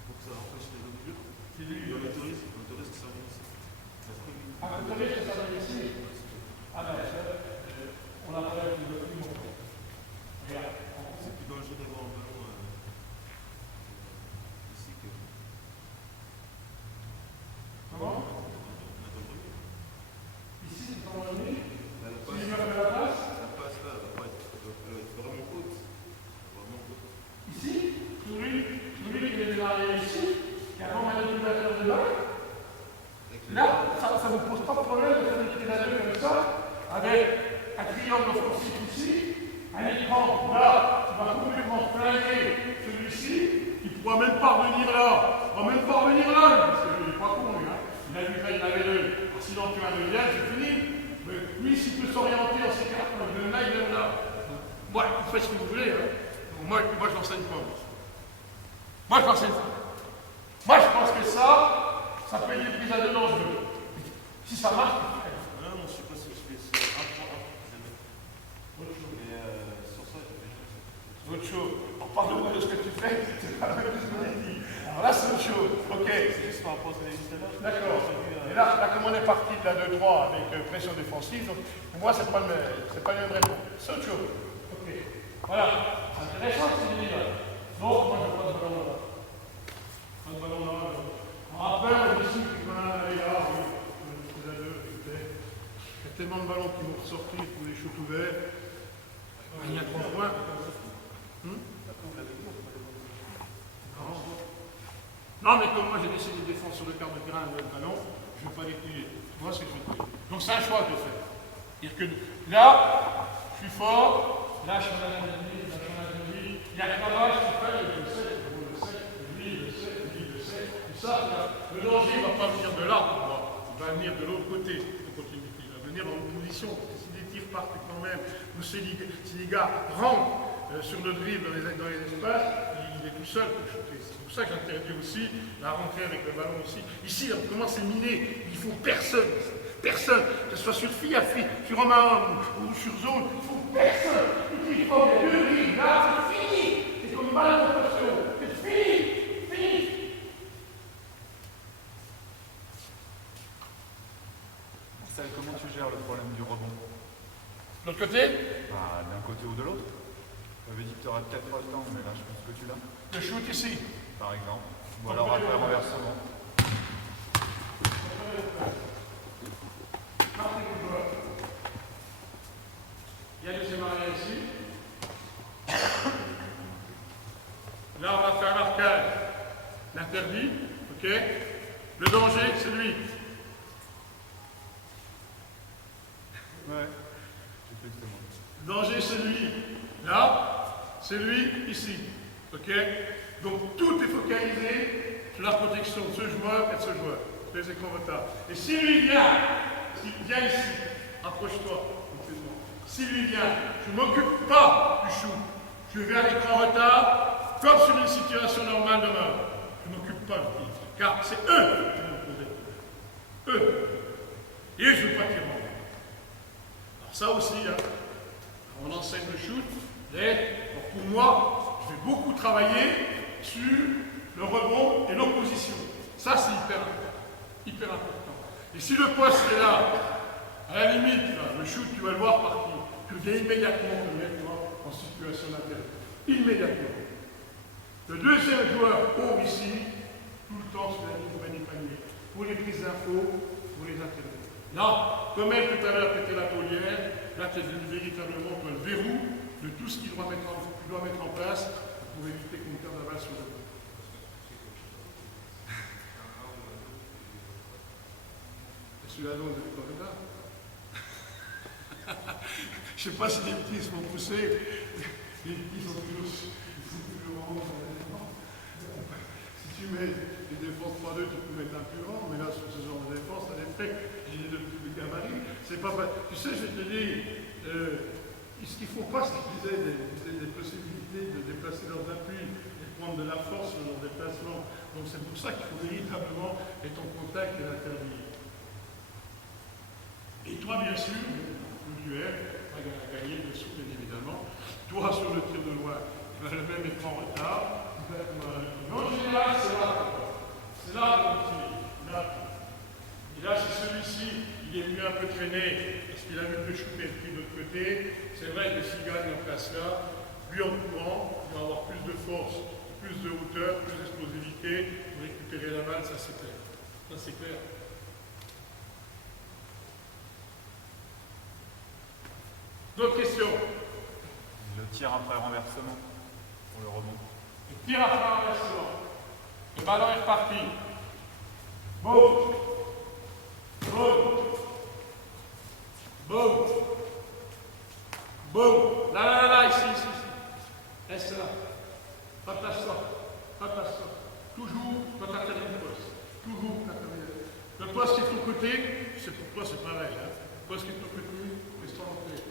Pour que ça empêche les autres jeux. C'est lui. On autorise que ça vienne ici. Ah, vous autorise que ça vienne ici. Ah ben, on a pas l'air de plus monter. Regarde. C'est plus dangereux d'avoir un ballon ici que. Comment? Ici, c'est en revenu. Si je me fais la place. La passe là, elle va être vraiment haute. Ici, celui qui est derrière ici, qui a vraiment un manipulateur de balle. Là, ça ne vous pose pas de problème de faire des utilisateurs comme ça, avec un triangle offensif ici, un écran là, qui va complètement flinguer celui-ci, qui ne pourra même pas revenir là. Il ne pourra même pas revenir là, parce qu'il n'est pas con, lui. Hein. Il a vu là, il avait deux. Sinon, tu as un deuxième, c'est fini. Mais lui, s'il peut s'orienter en s'écartant, il donne là, il donne là. Ouais, vous faites ce que vous voulez. Hein. Moi, je l'enseigne pas. Moi, je l'enseigne pas. Moi, je pense que ça peut être une prise à deux dangereux. Si ça marche, Non, je ne sais pas si je fais ça. Mais sur ça, je fais autre chose. Alors, parle-moi de ce que tu fais, c'est pas le même que ce que j'ai dit. Alors là, c'est autre chose. Ok. C'est juste par rapport à ce que j'ai dit tout à l'heure. D'accord. Et là, comme on est parti de la 2-3 avec pression défensive, donc, pour moi, c'est pas le même réponse. C'est autre chose. Ok. Voilà. C'est intéressant, c'est génial. Donc, moi, je passe le ballon là. Pas de ballon là. On rappelle ici qu'on a les gars, oui. Il y a tellement de ballons qui vont ressortir pour les shoots ouverts. Il y a 3 points. Non, mais comme moi j'ai décidé de défendre sur le quart de terrain le ballon, je ne vais pas les plier. Tu vois ce que je veux dire? Donc c'est un choix que je fais. C'est-à-dire que là, je suis fort, là je suis en analyse, là je suis en analyse, il y a que là, je suis prêt, je le sais, lui le sait. Et ça, le danger ne va pas venir de là pour moi, il va venir de l'autre côté. Il va venir en opposition, parce que si les tirs partent quand même, ou si les gars rentrent sur le dribble dans les espaces, il est tout seul pour shooter. C'est pour ça que j'interdis aussi la rentrée avec le ballon ici. Ici, on commence à miner, il ne faut personne, que ce soit sur fille à fille, sur homme à homme ou sur zone, il ne faut personne. Il faut les deux dribbles, là c'est fini, c'est comme une balle de potion, c'est fini. gère le problème du rebond? De l'autre côté, Bah, d'un côté ou de l'autre. Tu avais dit que tu aurais peut-être pas le temps, mais là, je pense que tu l'as, le shoot ici. par exemple. Ou alors après renversement. Il y a deuxième arrière ici. Là, on va faire l'arcade. L'interdit, ok? Le danger, c'est lui. Ouais, j'ai fait que c'est moi. Le danger, c'est lui. Là, c'est lui, ici. Ok? Donc, tout est focalisé sur la protection de ce joueur et de ce joueur. Les écrans retard. Et si lui vient, ici, approche-toi. Si lui vient, je ne m'occupe pas du shoot. Je vais à l'écran retard, comme sur une situation normale de main. Je ne m'occupe pas du tir. Car c'est eux qui m'ont posé. Eux. Et je ne veux pas qu'ils rentrent. Alors ça aussi, hein, on enseigne le shoot. Mais pour moi, je vais beaucoup travailler sur le rebond et l'opposition. Ça, c'est hyper important. Hyper important. Et si le poste est là, à la limite, là, le shoot, tu vas le voir partir. Tu viens immédiatement te mettre en situation d'intérêt. Immédiatement. Le deuxième joueur haut ici, tout le temps sur la ligne du panier. Pour les prises d'infos, pour les intérêts. Là, comme elle tout à l'heure était la taulière, là tu as véritablement le verrou de tout ce qu'il doit mettre en place pour éviter qu'on perde la balle sur le dos. Et celui-là, non, vous êtes pas là. Je ne sais pas si les petits se font pousser. Les petits sont toujours si tu mets les défenses 3-2, tu peux mettre un plus grand, mais là, sur ce genre de défense, ça les fait. J'ai de plus de gabarit. C'est pas. Tu sais, je te dis, ce qu'il ne faut pas, c'est qu'ils aient des possibilités de déplacer leurs appuis et de prendre de la force sur leur déplacement. Donc c'est pour ça qu'il faut véritablement être en contact et l'interdire. Et toi, bien sûr, le duel, tu vas gagner dessous, bien évidemment. Toi, sur le tir de loin, tu vas le même écran en retard. En général, c'est là. C'est là qu'on tire. Là. Et là, si celui-ci, il est venu un peu traîner, parce qu'il a vu le shooter depuis de l'autre côté, c'est vrai que s'il gagne en place là, lui en courant, il va avoir plus de force, plus de hauteur, plus d'explosivité pour récupérer la balle, ça c'est clair. Ça c'est clair. D'autres questions? Le tir après renversement pour le rebond. Le tir après renversement. Le ballon est reparti. Boum. Boum. Boum. Boum. Là, ici. Reste là. Replace-toi. Toujours dans ta ligne de poste. Toujours dans ta ligne. Le poste qui est de ton côté, c'est pour toi, c'est pareil. Hein. Le poste qui est de ton côté, reste en côté.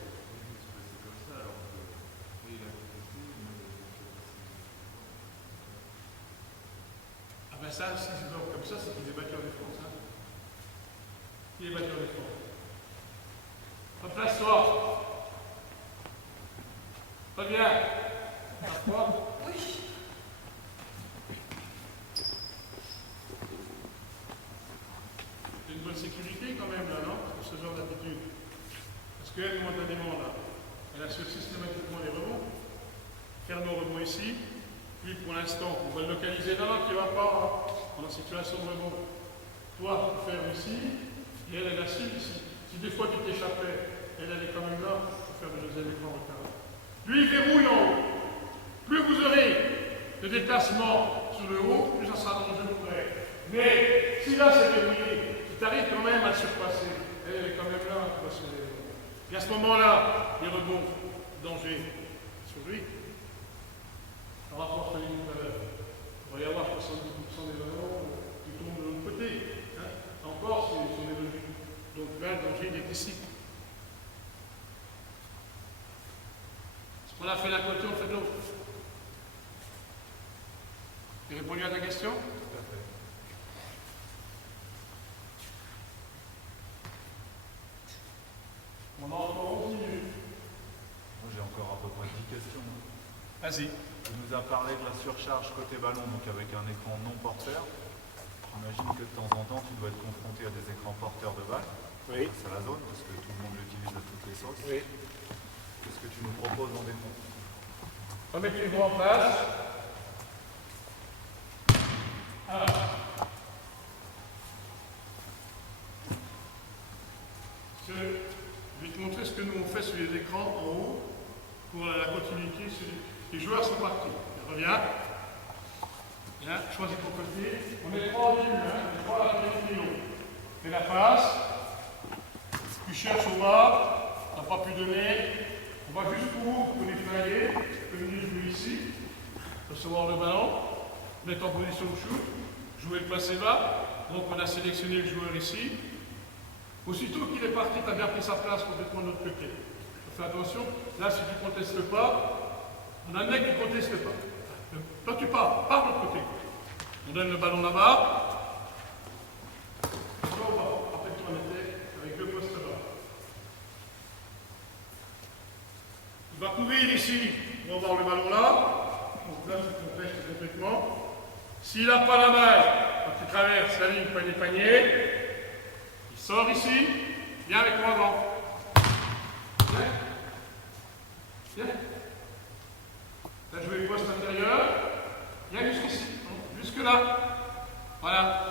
Ah ben ça, si c'est comme ça, c'est qu'il est battu en défense. Hein. Il est battu en défense. Replace-toi. Reviens. Replace-toi. Oui. C'est une bonne sécurité quand même là, non? Pour ce genre d'attitude. Parce qu'elle, momentanément là, elle assure systématiquement les rebonds. Faire nos rebonds ici. Puis pour l'instant, on va le localiser là, qui ne va pas en situation de rebond. Toi, tu fermes ici, et elle la cible ici. Si des fois tu t'échappais, elle est quand même là, pour faire le deuxième écran retard. Lui, il verrouille en haut. Plus vous aurez de déplacement sur le haut, plus ça sera dangereux pour elle. Mais si là c'est verrouillé, tu arrives quand même à le surpasser. Elle est quand même là à passer les rebonds. Et à ce moment-là, les rebonds, danger sur lui. On rapporte les lignes tout à l'heure. Il va y avoir 70% des ballons qui tombent de l'autre côté. Hein. Encore, c'est des logiques. Donc là, le danger, il est ici. Ce qu'on a fait d'un côté, on fait de l'autre. J'ai répondu à ta question? Tout à fait. On a encore 11 minutes. Moi, j'ai encore à peu près 10 questions. Vas-y. Tu nous as parlé de la surcharge côté ballon, donc avec un écran non porteur. J'imagine que de temps en temps, tu dois être confronté à des écrans porteurs de balles. Oui. C'est la zone, parce que tout le monde l'utilise à toutes les sauces. Oui. Qu'est-ce que tu nous proposes en défense? Remettez-vous en place. Alors. Je vais te montrer ce que nous on fait sur les écrans en haut pour la continuité. Les joueurs sont partis. Reviens. Bien, choisis ton côté. On est trois au début, hein. On est trois à la télé. Fais la face. Tu cherches au bas. Tu n'as pas pu donner. On va jusqu'où pour les flinguer. Tu peux venir jouer ici. Recevoir le ballon. Mettre en position de shoot. Jouer le placé bas. Donc on a sélectionné le joueur ici. Aussitôt qu'il est parti, tu as bien pris sa place complètement de l'autre côté. Fais attention. Là, si tu ne contestes pas, on a un mec qui ne conteste pas. Toi, tu pars de l'autre côté. On donne le ballon là-bas. Toi, on va. Rappelle-toi, on était avec deux postes là. Il va courir ici. On va voir le ballon là. Donc là, tu contestes complètement. S'il n'a pas la balle, quand tu traverses la ligne panier, il sort ici. Viens avec moi avant. Viens. Viens. Là, je vais le poste intérieur. Viens jusqu'ici. Jusque là. Voilà.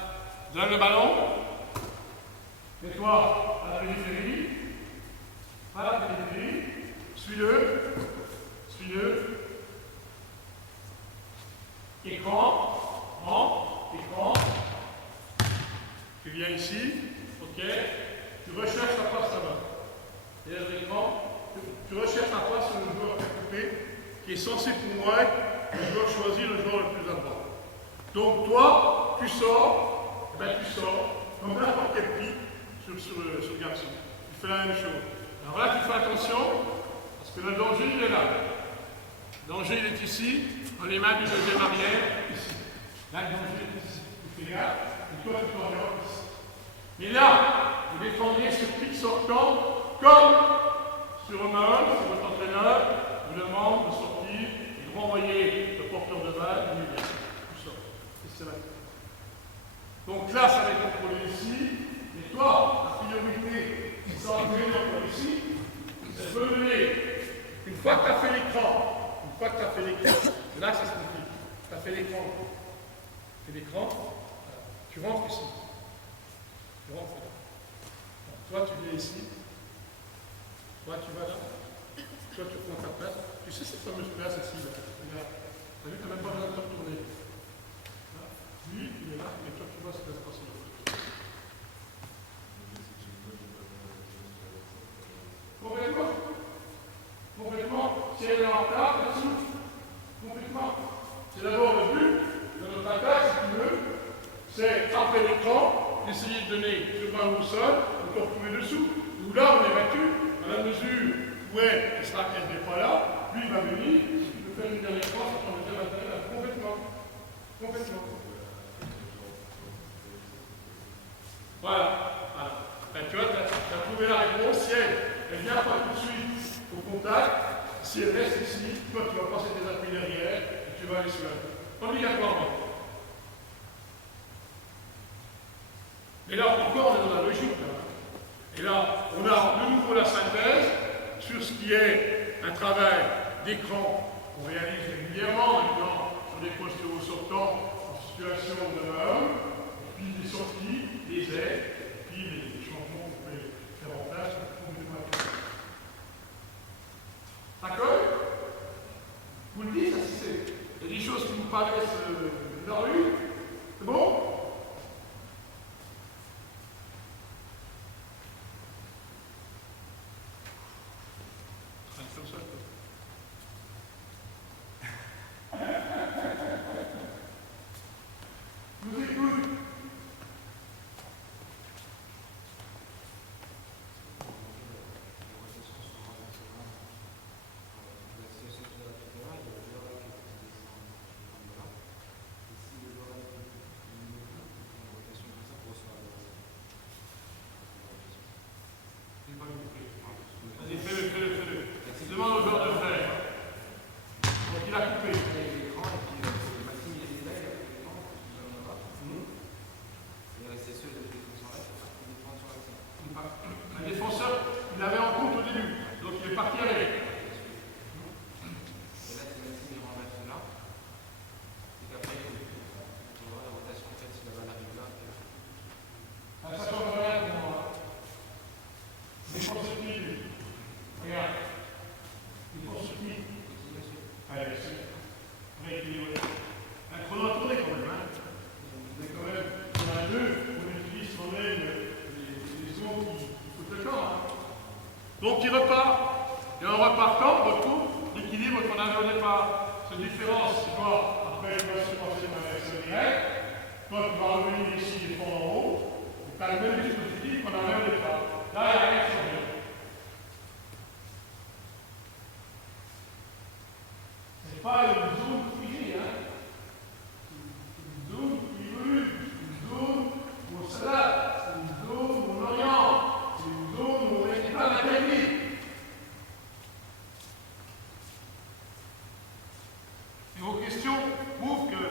Donne le ballon. Mets-toi à la périphérie. À la périphérie. Suis-le. Suis-le. Écran. Écran. Tu viens ici. Ok. Tu recherches la passe là-bas. Derrière l'écran. Tu recherches la passe sur le joueur à côté, qui est censé pour moi être le joueur choisi, le joueur le plus à droite. Donc toi, tu sors, comme n'importe quel pic sur le garçon. Tu fais la même chose. Alors là, tu fais attention, parce que le danger, il est là. Le danger, il est ici, dans les mains du deuxième arrière, ici. Là, le danger est ici. Tu fais gaffe, et toi, tu t'orientes ici. Mais là, vous défendez ce pic sortant comme sur un match, si votre entraîneur vous demande de sortir et de renvoyer le porteur de balle, il vient. Tu sors. Et c'est là. Donc là, ça va être contrôlé ici. Et toi, la priorité, si ça va venir encore ici, c'est de venir. Une fois que tu as fait l'écran, c'est là que ça se complique. Tu as fait l'écran. Tu fais l'écran, tu rentres ici. Tu rentres là. Toi, tu viens ici. Toi, tu vas là. Toi, tu prends ta place. Tu sais cette fameuse place ici, là. Regarde. Tu as vu, tu n'as même pas besoin de te retourner. Là. Lui, il est là, mais toi, tu vois ce qui va se passer. Complètement. Complètement. Si elle est en retard, elle souffle. Complètement. C'est d'abord le but de notre attaque, si tu veux. C'est, après l'écran, d'essayer de donner ce ballon au sol, de te retrouver dessous. Où là, on est battu. À la mesure où elle n'est pas là, lui il va venir, il peut faire une dernière fois, ça prend le deuxième intérieur, complètement. Voilà. Ben, tu vois, tu as trouvé la réponse. Si elle vient pas tout de suite au contact, si elle reste ici, toi tu vas passer tes appuis derrière et tu vas aller sur la tête. Obligatoirement. Et là, encore, on est dans la logique. Et là, on a de nouveau la synthèse sur ce qui est un travail d'écran qu'on réalise régulièrement, maintenant, sur des postures sortants en situation de homme, et puis des sorties, des aides, et puis les changements qu'on peut faire en place pour le matin. D'accord? Vous le dites, il y a des choses qui vous paraissent dans la rue. C'est bon? Donc il repart. Et en repartant, on retrouve l'équilibre qu'on avait au départ. Cette différence, c'est quoi? Après, il va se passer dans la version directe. Quand il va revenir ici, les fonds en haut, tu as le même dispositif qu'on avait au départ. Là, il n'y a rien qui change. Ce n'est pas une zone figée, hein. C'est une zone qui évolue, c'est une zone où on s'adapte, c'est une zone où on oriente, c'est une zone où on n'est pas interdit. Et vos questions prouvent que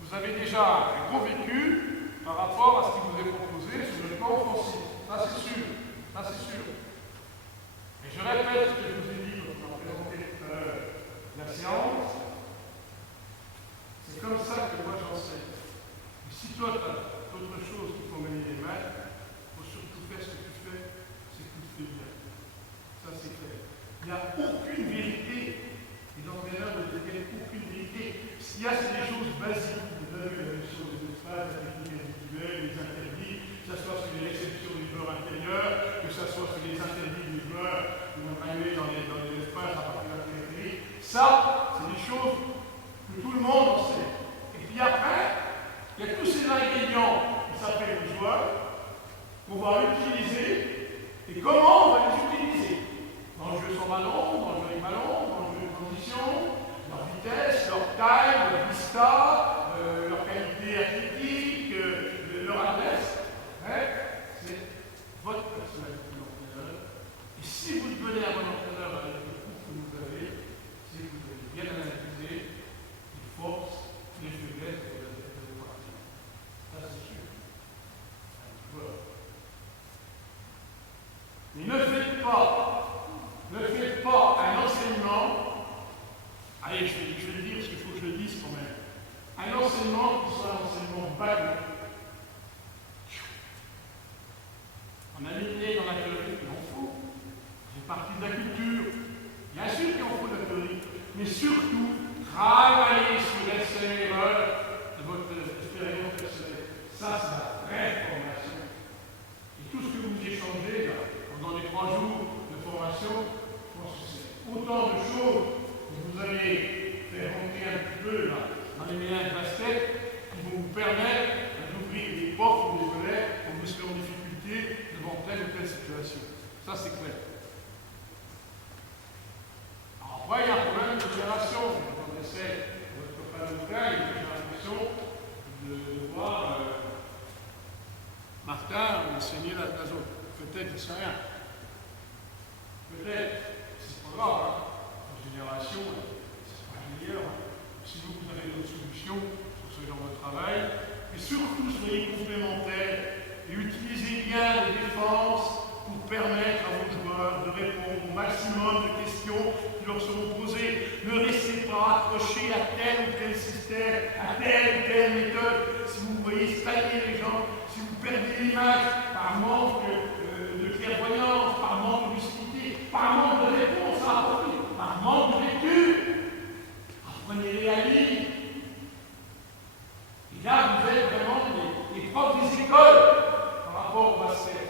vous avez déjà un gros vécu par rapport à ce qui vous est proposé sur le plan offensif. Ça, c'est sûr. Ça, c'est sûr. Et je répète ce que je vous ai dit quand on a présenté tout à l'heure la séance. C'est comme ça que moi j'enseigne. Et si toi, tu as d'autres choses qu'il faut manier les mains, il faut surtout faire ce que tu fais, c'est que tu fais bien. Ça, c'est clair. Il n'y a aucune vérité. Les entraîneurs ne détiennent aucune vérité. Ce qu'il y a, c'est des choses basiques. Vous avez vu la même chose des espaces, la technique individuelle, les interdits, que ce soit sur les réceptions du joueur intérieur, que ce soit sur les interdits du joueur qui vont arriver dans les espaces à partir de la périphérie. Ça, c'est des choses que tout le monde en sait. Et puis après, il y a tous ces ingrédients qui s'appellent le joueur, qu'on va utiliser, et comment on va les utiliser. Dans le jeu sans ballon, dans le jeu avec ballon, dans le jeu de transition, leur vitesse, leur taille, leur vista, leur qualité athlétique, leur adresse. C'est votre personnalité d'entraîneur. Et si vous devenez un bon entraîneur avec le coup que vous avez, c'est que vous avez bien analysé les forces, les faiblesses de vos parties. Ça, c'est sûr. Voilà. Mais ne faites pas un enseignement, allez, je vais le dire parce qu'il faut que je le dise quand même, un enseignement qui soit un enseignement bague. On a mis dans la théorie qu'il en faut, c'est partie de la culture. Bien sûr qu'il en faut de la théorie, mais surtout, travaillez sur l'essai et l'erreur de votre expérience personnelle. Ça, c'est la vraie formation. Et tout ce que vous échangez là, pendant les 3 jours de formation, je pense que c'est autant de choses que vous allez faire rentrer un petit peu là, dans les mélanges de basket qui vont vous permettre d'ouvrir les portes ou les volets quand vous serez en difficulté devant telle ou telle situation. Ça, c'est clair. Alors, après, il y a un problème de génération. Quand on essaie votre fameux frère, j'ai l'impression de voir Martin enseigner la zone. Peut-être, je ne sais rien. Peut-être, c'est pas grave, hein. La génération, c'est pas meilleur. Si vous avez d'autres solutions sur ce genre de travail, et surtout soyez complémentaires et utilisez bien les défenses pour permettre à vos joueurs de répondre au maximum de questions qui leur seront posées. Ne restez pas accrochés à tel ou tel système, à telle ou telle méthode. Si vous voyez stagner les gens, si vous perdez l'image par manque de clairvoyance, par manque de lucidité, par manque de réponse à apporter, par manque de lecture, apprenez-les à lire. Et là, vous êtes vraiment les profs des écoles par rapport au basket.